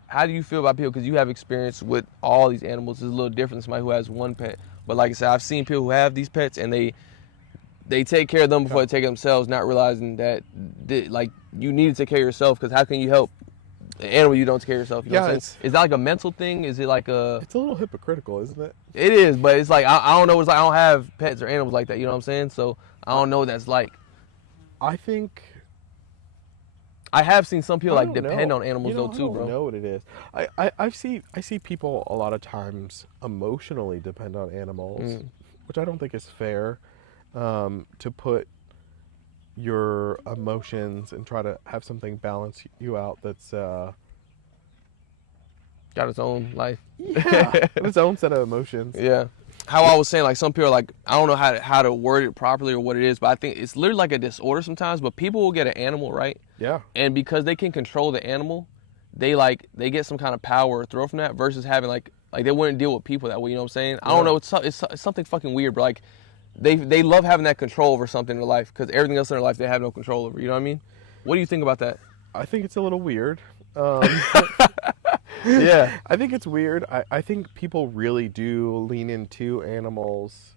how do you feel about people? Because you have experience with all these animals. It's a little different than somebody who has one pet. But like I said, I've seen people who have these pets and they they take care of them before they take care of themselves, not realizing that like you need to take care of yourself, because how can you help an animal you don't take care of yourself? You know what I'm saying? Is that like a mental thing? Is it like a? It's a little hypocritical, isn't it? It is, but it's like I don't know. It's like I don't have pets or animals like that. You know what I'm saying? So I don't know what that's like. I think I have seen some people like depend know. on animals though too, bro. I don't know what it is. I see people a lot of times emotionally depend on animals, which I don't think is fair. To put your emotions and try to have something balance you out that's Got its own life. its own set of emotions. Yeah. How I was saying, like some people are like, I don't know how to word it properly or what it is, but I think it's literally like a disorder sometimes. But people will get an animal, right? Yeah. And because they can control the animal, they get some kind of power or throw from that, versus having like they wouldn't deal with people that way. You know what I'm saying? I don't know. It's something fucking weird, but like they love having that control over something in their life, because everything else in their life they have no control over. You know what I mean? What do you think about that? I think it's a little weird. Yeah. I think it's weird. I think people really do lean into animals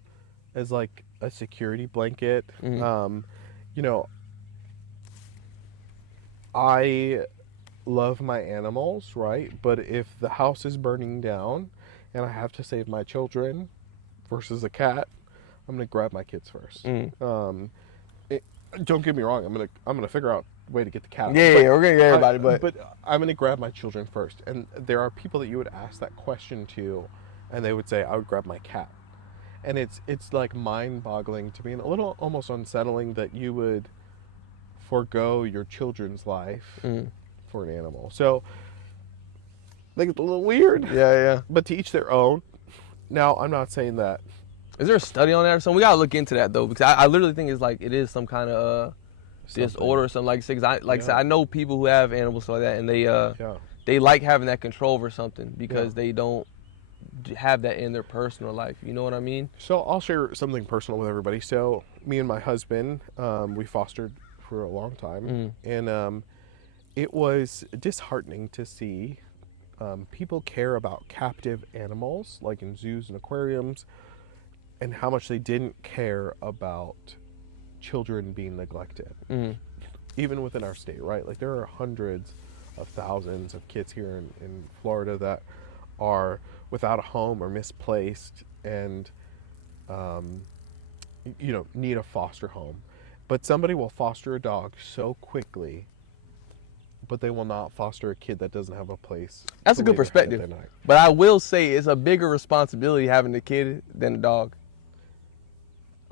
as like a security blanket. You know, I love my animals, right? But if the house is burning down and I have to save my children versus a cat, I'm gonna grab my kids first. Don't get me wrong. I'm gonna figure out a way to get the cat. Yeah, we're gonna get everybody, but I'm gonna grab my children first. And there are people that you would ask that question to, and they would say, "I would grab my cat." And it's like mind-boggling to me, and a little almost unsettling that you would forego your children's life for an animal. So I think it's a little weird. Yeah. But to each their own. Now, I'm not saying that. Is there a study on that or something? We gotta look into that though, because I literally think it's like it is some kind of disorder or something like that. I said, I know people who have animals like that, and they like having that control over something because they don't have that in their personal life. You know what I mean? So I'll share something personal with everybody. So me and my husband, we fostered for a long time, and it was disheartening to see people care about captive animals, like in zoos and aquariums, and how much they didn't care about children being neglected. Even within our state, right? Like there are hundreds of thousands of kids here in Florida that are without a home or misplaced and need a foster home. But somebody will foster a dog so quickly, but they will not foster a kid that doesn't have a place. That's a good perspective. But I will say it's a bigger responsibility having a kid than a dog.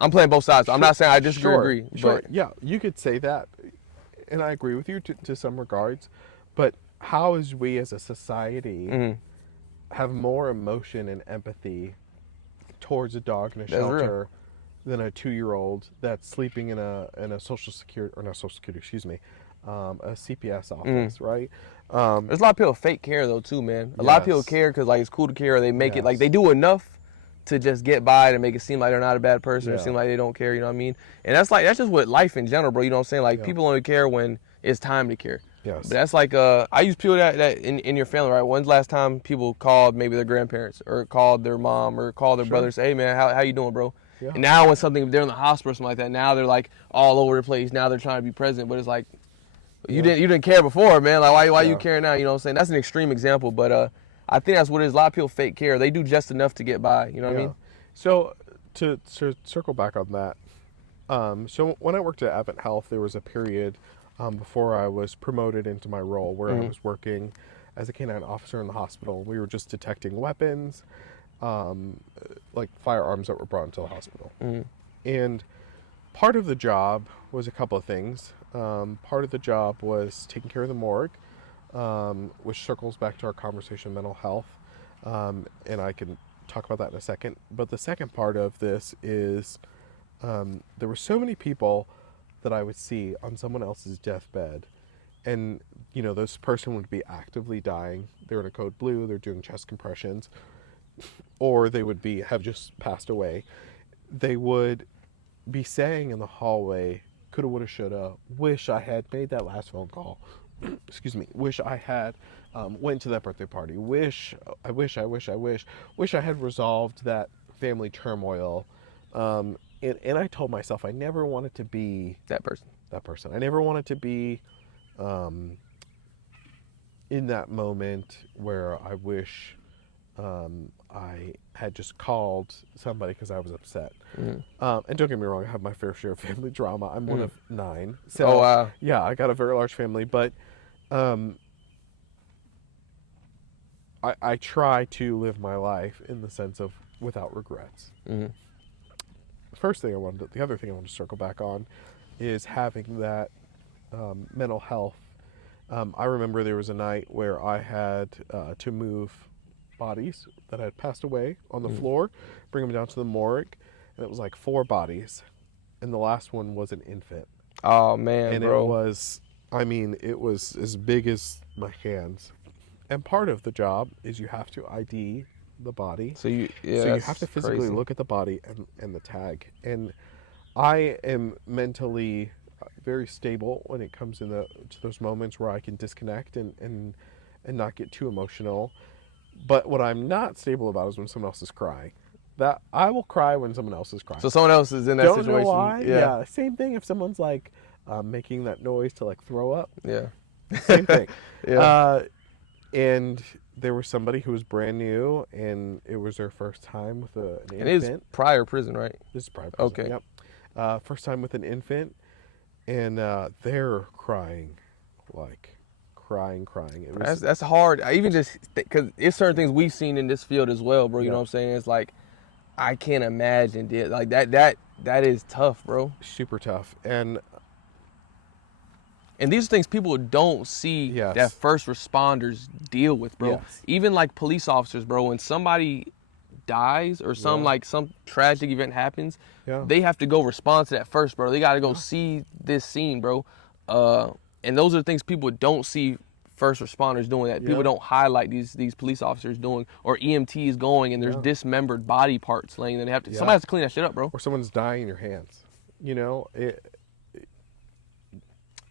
I'm playing both sides. So I'm not saying I disagree or agree. Sure. But Yeah, you could say that, and I agree with you to some regards. But how is we as a society have more emotion and empathy towards a dog in a shelter than a 2-year-old that's sleeping in a social security, or not social security, excuse me, a CPS office, right? There's a lot of people fake care though too, man. A lot of people care because like it's cool to care, or they make it like they do enough to just get by to make it seem like they're not a bad person or seem like they don't care, you know what I mean? And that's just what life in general, bro. You know what I'm saying? Like people only care when it's time to care. Yes. But that's like I use people that in your family, right? When's the last time people called maybe their grandparents or called their mom or called their brother and say, hey man, how you doing, bro? Yeah. And now when they're in the hospital or something like that, now they're like all over the place. Now they're trying to be present, but it's like you didn't care before, man. Like why you caring now? You know what I'm saying? That's an extreme example, but I think that's what it is. A lot of people fake care. They do just enough to get by. You know what I mean? So to circle back on that, so when I worked at Advent Health, there was a period before I was promoted into my role where I was working as a canine officer in the hospital. We were just detecting weapons, like firearms that were brought into the hospital. And part of the job was a couple of things. Part of the job was taking care of the morgue, which circles back to our conversation, mental health, and I can talk about that in a second. But the second part of this is there were so many people that I would see on someone else's deathbed, and this person would be actively dying. They're in a code blue, they're doing chest compressions, or they would have just passed away. They would be saying in the hallway, coulda, woulda, shoulda, wish I had made that last phone call. Excuse me. Wish I had went to that birthday party. Wish I had resolved that family turmoil And I told myself I never wanted to be That person. that person. I never wanted to be in that moment where I wish I had just called somebody because I was upset. And don't get me wrong, I have my fair share of family drama. I'm one of 9. So, Oh, wow. yeah, I got a very large family. But I try to live my life in the sense of without regrets. The other thing I wanted to circle back on is having that mental health. I remember there was a night where I had to move bodies that had passed away on the floor, bring them down to the morgue, and it was like 4 bodies, and the last one was an infant. Oh, man, And bro. it was as big as my hands. And part of the job is you have to ID the body. So you have to physically look at the body and the tag. And I am mentally very stable when it comes to those moments where I can disconnect and not get too emotional. But what I'm not stable about is when someone else is crying. That I will cry when someone else is crying. So someone else is in that Don't situation. know why. Yeah. Same thing if someone's like making that noise to like throw up. Yeah. Same thing. Yeah. And there was somebody who was brand new, and it was their first time with an infant. And it is prior prison, right? This is prior prison. Okay. Yep. First time with an infant, and they're crying, like crying. It was, That's hard. I even just because it's certain things we've seen in this field as well, bro. You Yeah. know what I'm saying? It's like I can't imagine like that is tough, bro. super tough. And these are things people don't see Yes. that first responders deal with, bro. Yes. Even like police officers, bro. When somebody dies or some tragic event happens, Yeah. they have to go respond to that first, bro. They got to go see this scene, bro. And those are things people don't see first responders doing. That people don't highlight these police officers doing, or EMTs going and there's dismembered body parts laying there. They have to. Somebody has to clean that shit up, bro. or someone's dying in your hands. You know,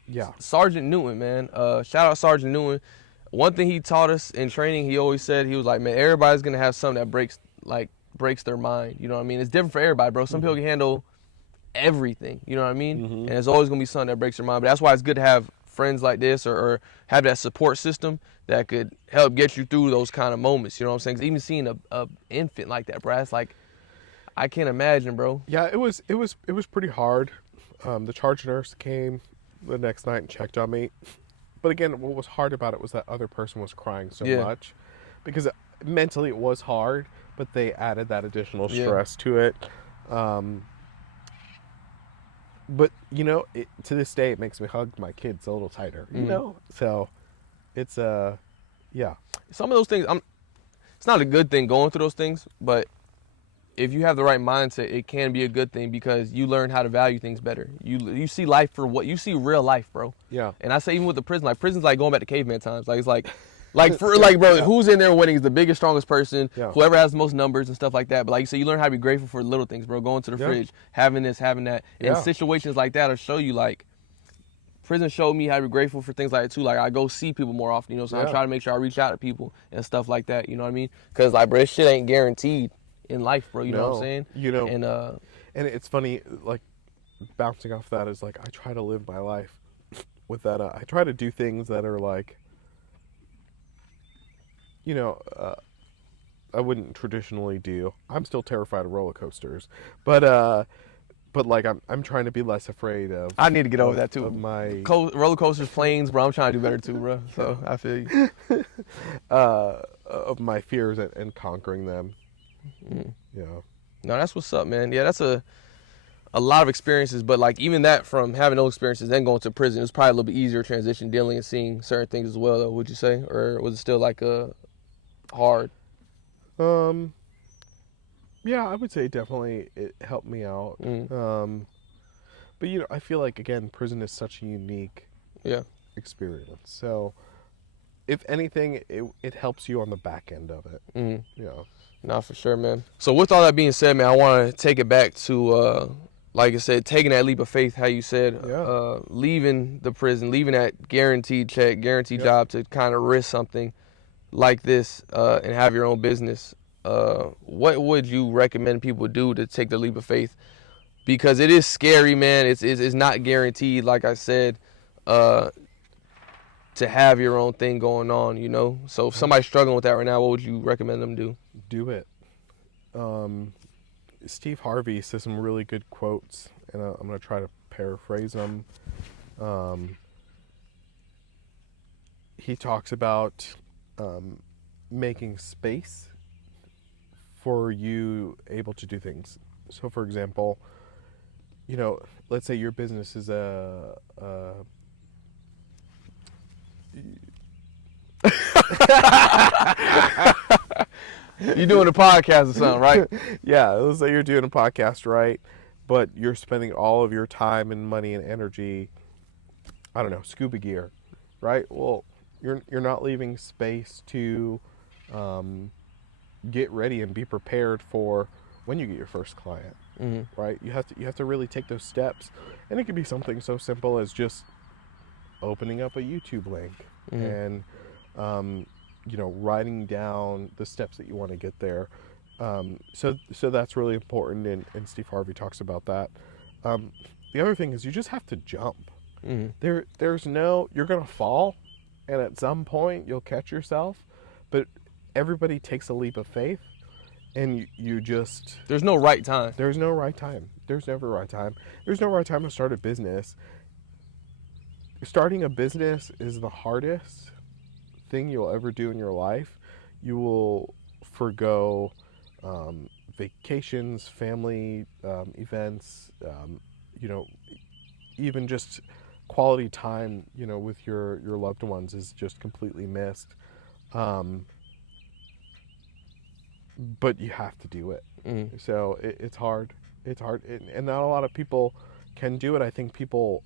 yeah. Sergeant Newton, man. Shout out Sergeant Newton. One thing he taught us in training, he always said, he was like, man, everybody's gonna have something that breaks their mind. You know what I mean? It's different for everybody, bro. Some people can handle everything. You know what I mean? And there's always gonna be something that breaks their mind. But that's why it's good to have friends like this or have that support system that could help get you through those kind of moments. You know what I'm saying? 'Cause even seeing a infant like that, bro, it's like I can't imagine, bro. Yeah, it was pretty hard. The charge nurse came the next night and checked on me. But again, what was hard about it was that other person was crying so much, because mentally it was hard, but they added that additional stress to it. But you know, to this day, it makes me hug my kids a little tighter. You know, so it's yeah. Some of those things, it's not a good thing going through those things, but if you have the right mindset, it can be a good thing because you learn how to value things better. You see life for what you see, real life, bro. Yeah. And I say even with the prison, like prison's like going back to caveman times. Like it's like bro, who's in there winning is the biggest, strongest person. Yeah. Whoever has the most numbers and stuff like that. But like you say, you learn how to be grateful for the little things, bro. Going to the fridge, having this, having that. And situations like that will show you like. Prison showed me how to be grateful for things like that too. Like I go see people more often, you know. So I try to make sure I reach out to people and stuff like that. You know what I mean? Because like, bro, this shit ain't guaranteed in life, bro. You know what I'm saying? You know, and it's funny, like bouncing off that is like I try to live my life with that. I try to do things that are like, you know, I wouldn't traditionally do. I'm still terrified of roller coasters, but like I'm trying to be less afraid of. I need to get over that too. Of my roller coasters, planes, bro. I'm trying to do better too, bro. So I feel you. Of my fears and conquering them. Yeah. No, that's what's up, man. Yeah, that's a lot of experiences, but like even that from having those experiences then going to prison, it was probably a little bit easier transition dealing and seeing certain things as well, though, would you say? Or was it still like hard? Yeah, I would say definitely it helped me out. But you know, I feel like again, prison is such a unique experience. So if anything, it helps you on the back end of it. Yeah. No, for sure, man. So with all that being said, man, I want to take it back to, like I said, taking that leap of faith, how you said, leaving the prison, leaving that guaranteed check, guaranteed job to kind of risk something like this and have your own business. what would you recommend people do to take the leap of faith? Because it is scary, man. It's not guaranteed, like I said, to have your own thing going on, you know? So if somebody's struggling with that right now, what would you recommend them do? Do it. Steve Harvey says some really good quotes, and I'm going to try to paraphrase them. He talks about making space for you able to do things. So, for example, you know, let's say your business is You're doing a podcast or something, right? yeah, let's say you're doing a podcast, right? But you're spending all of your time and money and energy, I don't know, scuba gear, right? Well, you're not leaving space to get ready and be prepared for when you get your first client, right? You have to really take those steps, and it could be something so simple as just opening up a YouTube link and you know, writing down the steps that you want to get there. So that's really important, and Steve Harvey talks about that. The other thing is you just have to jump. There's no, you're gonna fall, and at some point you'll catch yourself, but everybody takes a leap of faith, and you just, There's no right time. there's no right time. There's never a right time. There's no right time to start a business. Starting a business is the hardest thing you'll ever do in your life. You will forgo vacations, family events, you know, even just quality time, you know, with your loved ones is just completely missed. But you have to do it. So it's hard. It's hard, and not a lot of people can do it. I think people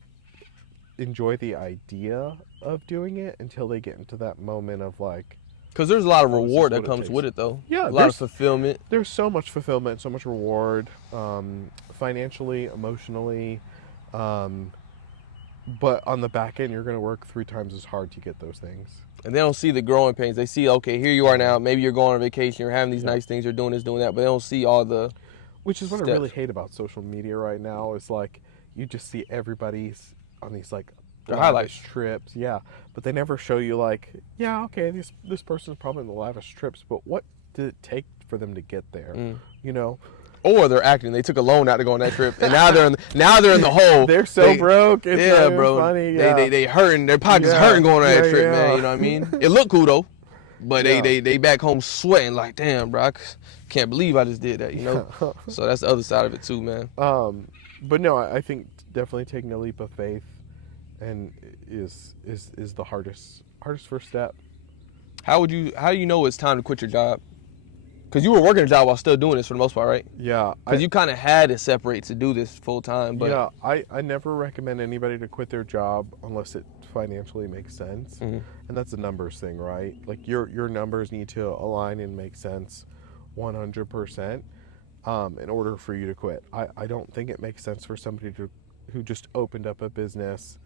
enjoy the idea of doing it until they get into that moment of like, Because there's a lot of this is reward what that it comes takes. with it, though. Yeah, a lot of there's- fulfillment. there's so much fulfillment, so much reward, financially, emotionally, but on the back end, you're going to work 3 times as hard to get those things. And they don't see the growing pains. They see, okay, here you are now. Maybe you're going on vacation. You're having these nice things. You're doing this, doing that. But they don't see all the Which is what I steps. really hate about social media right now is like you just see everybody's on these like The lavish highlights. trips, yeah, but they never show you like, yeah, okay, this person's probably in the lavish trips, but what did it take for them to get there? You know, Or they're acting. They took a loan out to go on that trip, and now they're in the hole. they're so broke. It's not yeah, even bro. funny. Yeah. They hurting. Their pockets Yeah, hurting going on that yeah, trip, yeah. man. You know what I mean? It looked cool though, but Yeah. they back home sweating like, damn, bro. I can't believe I just did that. You know. So that's the other side of it too, man. But no, I think definitely taking a leap of faith and is the hardest first step. How do you know it's time to quit your job? Because you were working a job while still doing this for the most part, right? Yeah, Because you kind of had to separate to do this full time. But yeah, I never recommend anybody to quit their job unless it financially makes sense, and that's a numbers thing, right? Like your numbers need to align and make sense 100% in order for you to quit. I don't think it makes sense for somebody who just opened up a business.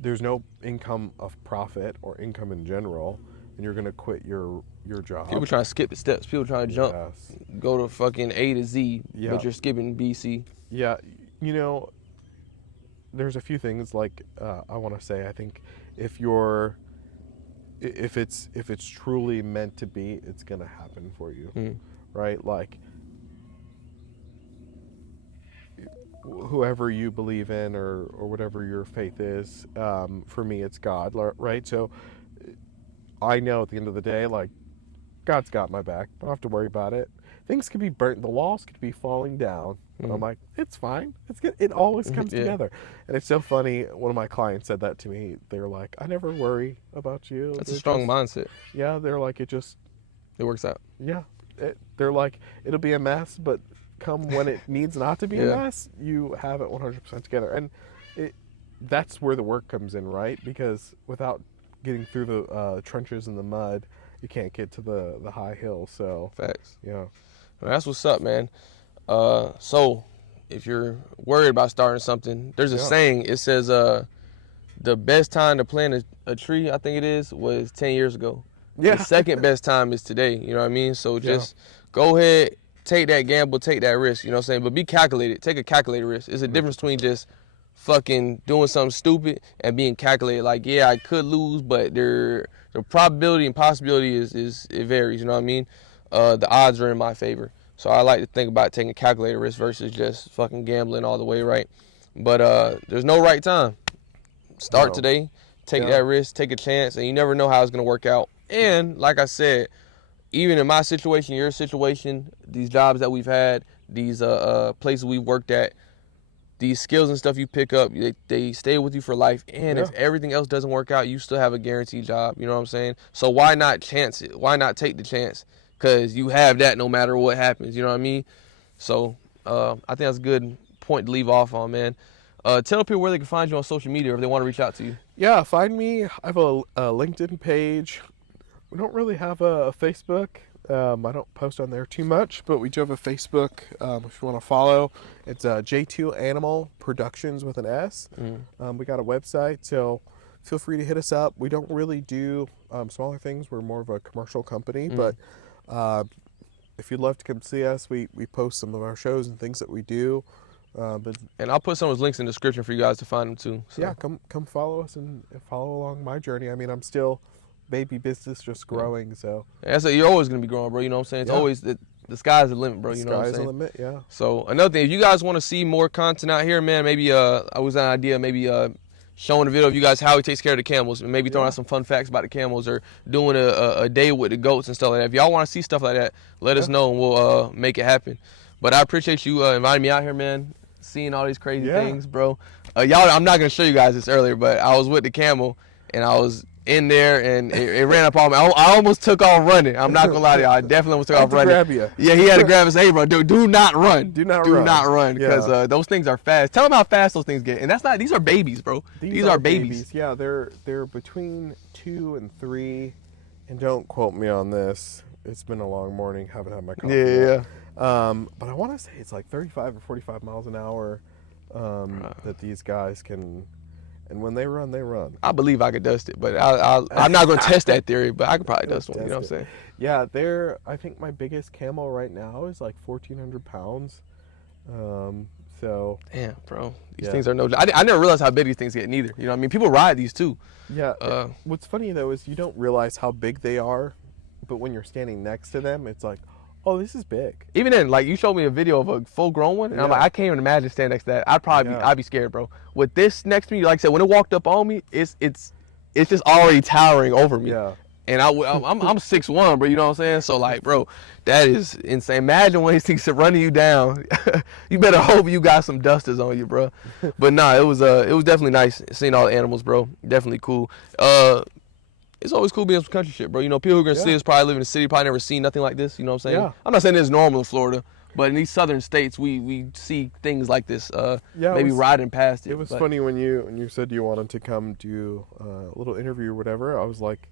There's no income of profit or income in general, and you're gonna quit your job. people trying to skip the steps. People trying to jump, Yes. go to fucking A to Z, Yeah. but you're skipping B, C. Yeah, you know, there's a few things like I want to say. I think if it's truly meant to be, it's gonna happen for you, right? Like whoever you believe in or whatever your faith is. For me, it's God, right? So I know at the end of the day, like God's got my back. I don't have to worry about it. Things could be burnt. The walls could be falling down. And I'm like, it's fine. It's good. It always comes Yeah. together. And it's so funny. One of my clients said that to me. They're like, I never worry about you. That's a It strong just- mindset. Yeah, they're like, it just, It works out. yeah. They're like, it'll be a mess, but come when it needs not to be Yeah. a mess, you have it 100% together. And that's where the work comes in, right? Because without getting through the trenches and the mud, you can't get to the high hill. So, Facts. yeah. Well, that's what's up, man. So if you're worried about starting something, there's a Yeah. saying. It says, the best time to plant a tree, I think it is, was 10 years ago. Yeah. The second best time is today. You know what I mean? So just go ahead, take that gamble, take that risk. You know what I'm saying? But be calculated. Take a calculated risk. It's a difference between just fucking doing something stupid and being calculated. Like, yeah, I could lose, but the probability and possibility is it varies. You know what I mean? The odds are in my favor. So I like to think about taking a calculated risk versus just fucking gambling all the way, right? But there's no right time. Start today, take that risk, take a chance, and you never know how it's gonna work out. And like I said, even in my situation, your situation, these jobs that we've had, these places we've worked at, these skills and stuff you pick up, they stay with you for life. And if everything else doesn't work out, you still have a guaranteed job. You know what I'm saying? So why not chance it? Why not take the chance? Because you have that no matter what happens. You know what I mean? So I think that's a good point to leave off on, man. Tell people where they can find you on social media if they want to reach out to you. Yeah, find me. I have a LinkedIn page. We don't really have a Facebook. I don't post on there too much, but we do have a Facebook. If you want to follow, it's J2 Animal Productions with an S. We got a website, so feel free to hit us up. We don't really do smaller things. We're more of a commercial company, but if you'd love to come see us, we post some of our shows and things that we do. And I'll put some of those links in the description for you guys to find them too. So. Yeah, come follow us and follow along my journey. I mean, I'm still baby business, just growing. So you're always gonna be growing, bro. You know what I'm saying? It's always the sky's the limit, bro. You know what I'm saying? Sky's the limit, yeah. So another thing, if you guys want to see more content out here, man, maybe I was an idea, maybe showing a video of you guys how he takes care of the camels, and maybe throwing out some fun facts about the camels, or doing a day with the goats and stuff like that. If y'all want to see stuff like that, let us know and we'll make it happen. But I appreciate you inviting me out here, man. Seeing all these crazy things, bro. Y'all, I'm not gonna show you guys this earlier, but I was with the camel and I was in there and it ran up on me. I almost took off running. I'm not gonna lie to y'all. I definitely almost took off running. Grab you. Yeah, he had to grab us. Hey, bro, do not run. Do not run because those things are fast. Tell them how fast those things get. And that's not. These are babies, bro. These are babies. Yeah, they're between 2 and 3. And don't quote me on this. It's been a long morning. Haven't had my coffee yet. But I want to say it's like 35 or 45 miles an hour that these guys can, and when they run, they run. I believe I could dust it, but I'm not going to test that theory, but I could probably dust one, you know what I'm saying? Yeah, I think my biggest camel right now is like 1,400 pounds. So. Damn, bro. These things are no joke. I never realized how big these things get neither. You know what I mean? People ride these too. Yeah. What's funny though is you don't realize how big they are, but when you're standing next to them, it's like, oh, this is big. Even then, like, you showed me a video of a full-grown one, and I'm like, I can't even imagine standing next to that. I'd be scared, bro. With this next to me, like I said, when it walked up on me, it's just already towering over me. Yeah. And I'm 6'1", bro. You know what I'm saying? So like, bro, that is insane. Imagine when these things are running you down. You better hope you got some dusters on you, bro. But nah, it was definitely nice seeing all the animals, bro. Definitely cool. It's always cool being some country shit, bro. You know, people who are going to see us probably live in the city, probably never seen nothing like this. You know what I'm saying? Yeah. I'm not saying it's normal in Florida, but in these southern states, we see things like this, maybe riding past it. It was funny when you said you wanted to come do a little interview or whatever. I was like,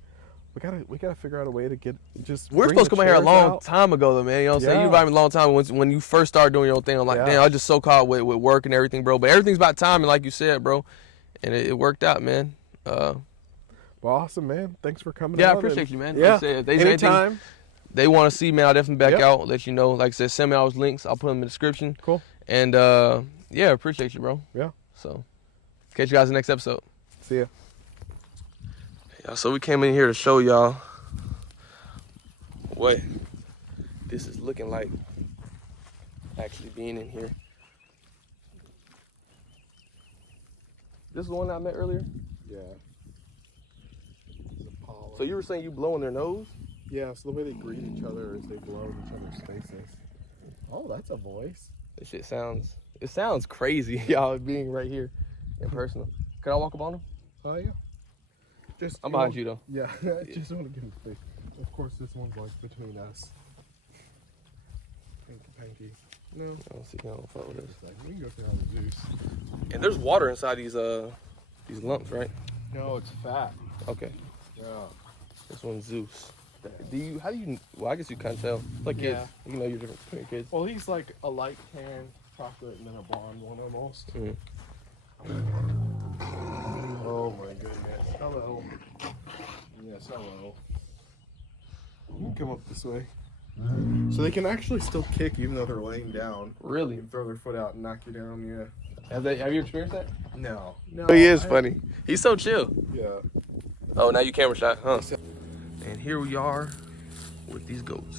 we gotta figure out a way to get just. We're supposed to come here a long time ago, though, man. You know what I'm saying? You invited me a long time when you first started doing your own thing. I'm like, damn, I was just so caught with work and everything, bro. But everything's about timing, like you said, bro. And it worked out, man. Well, awesome, man. Thanks for coming. Yeah, I appreciate you, man. Yeah, like I said, if there's anytime. Anything they want to see, man, I'll definitely back out. Let you know. Like I said, send me all those links. I'll put them in the description. Cool. And yeah, appreciate you, bro. Yeah. So, catch you guys in the next episode. See ya. Yeah, so we came in here to show y'all what this is looking like actually being in here. This is the one I met earlier? Yeah. So you were saying you blow in their nose? Yeah, so the way they greet each other is they blow in each other's faces. Oh, that's a voice. This shit sounds crazy, y'all, being right here in person. Can I walk up on them? Oh, yeah. I'm behind you, though. Yeah, I just want to give him space. Of course, this one's like between us. Panky. No. I don't see how to fuck with this. We can go through all the juice. And there's water inside these lumps, right? No, it's fat. Okay. Yeah. This one's Zeus. Well, I guess you can't tell. Like kids. You know you're different between your kids. Well, he's like a light tan chocolate and then a blonde one almost. Mm. Oh my goodness. Hello. Yes, hello. You can come up this way. So they can actually still kick even though they're laying down. Really? They can throw their foot out and knock you down. Yeah. Have you experienced that? No. He is funny. He's so chill. Yeah. Oh, now you camera shot, huh? And here we are with these goats.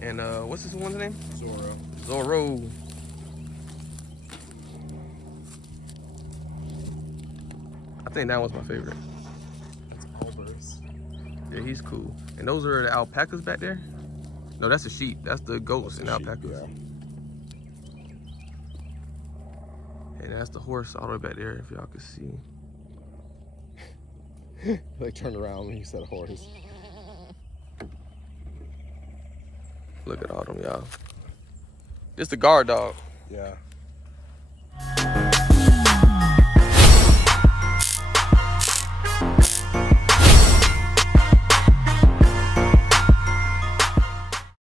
And what's this one's name? Zorro. I think that one's my favorite. That's Albers. Yeah, he's cool. And those are the alpacas back there? No, that's the sheep. That's the goats and alpacas. Yeah. And that's the horse all the way back there, if y'all can see. Like turned around when you said horse. Look at all them, y'all. It's the guard dog. Yeah.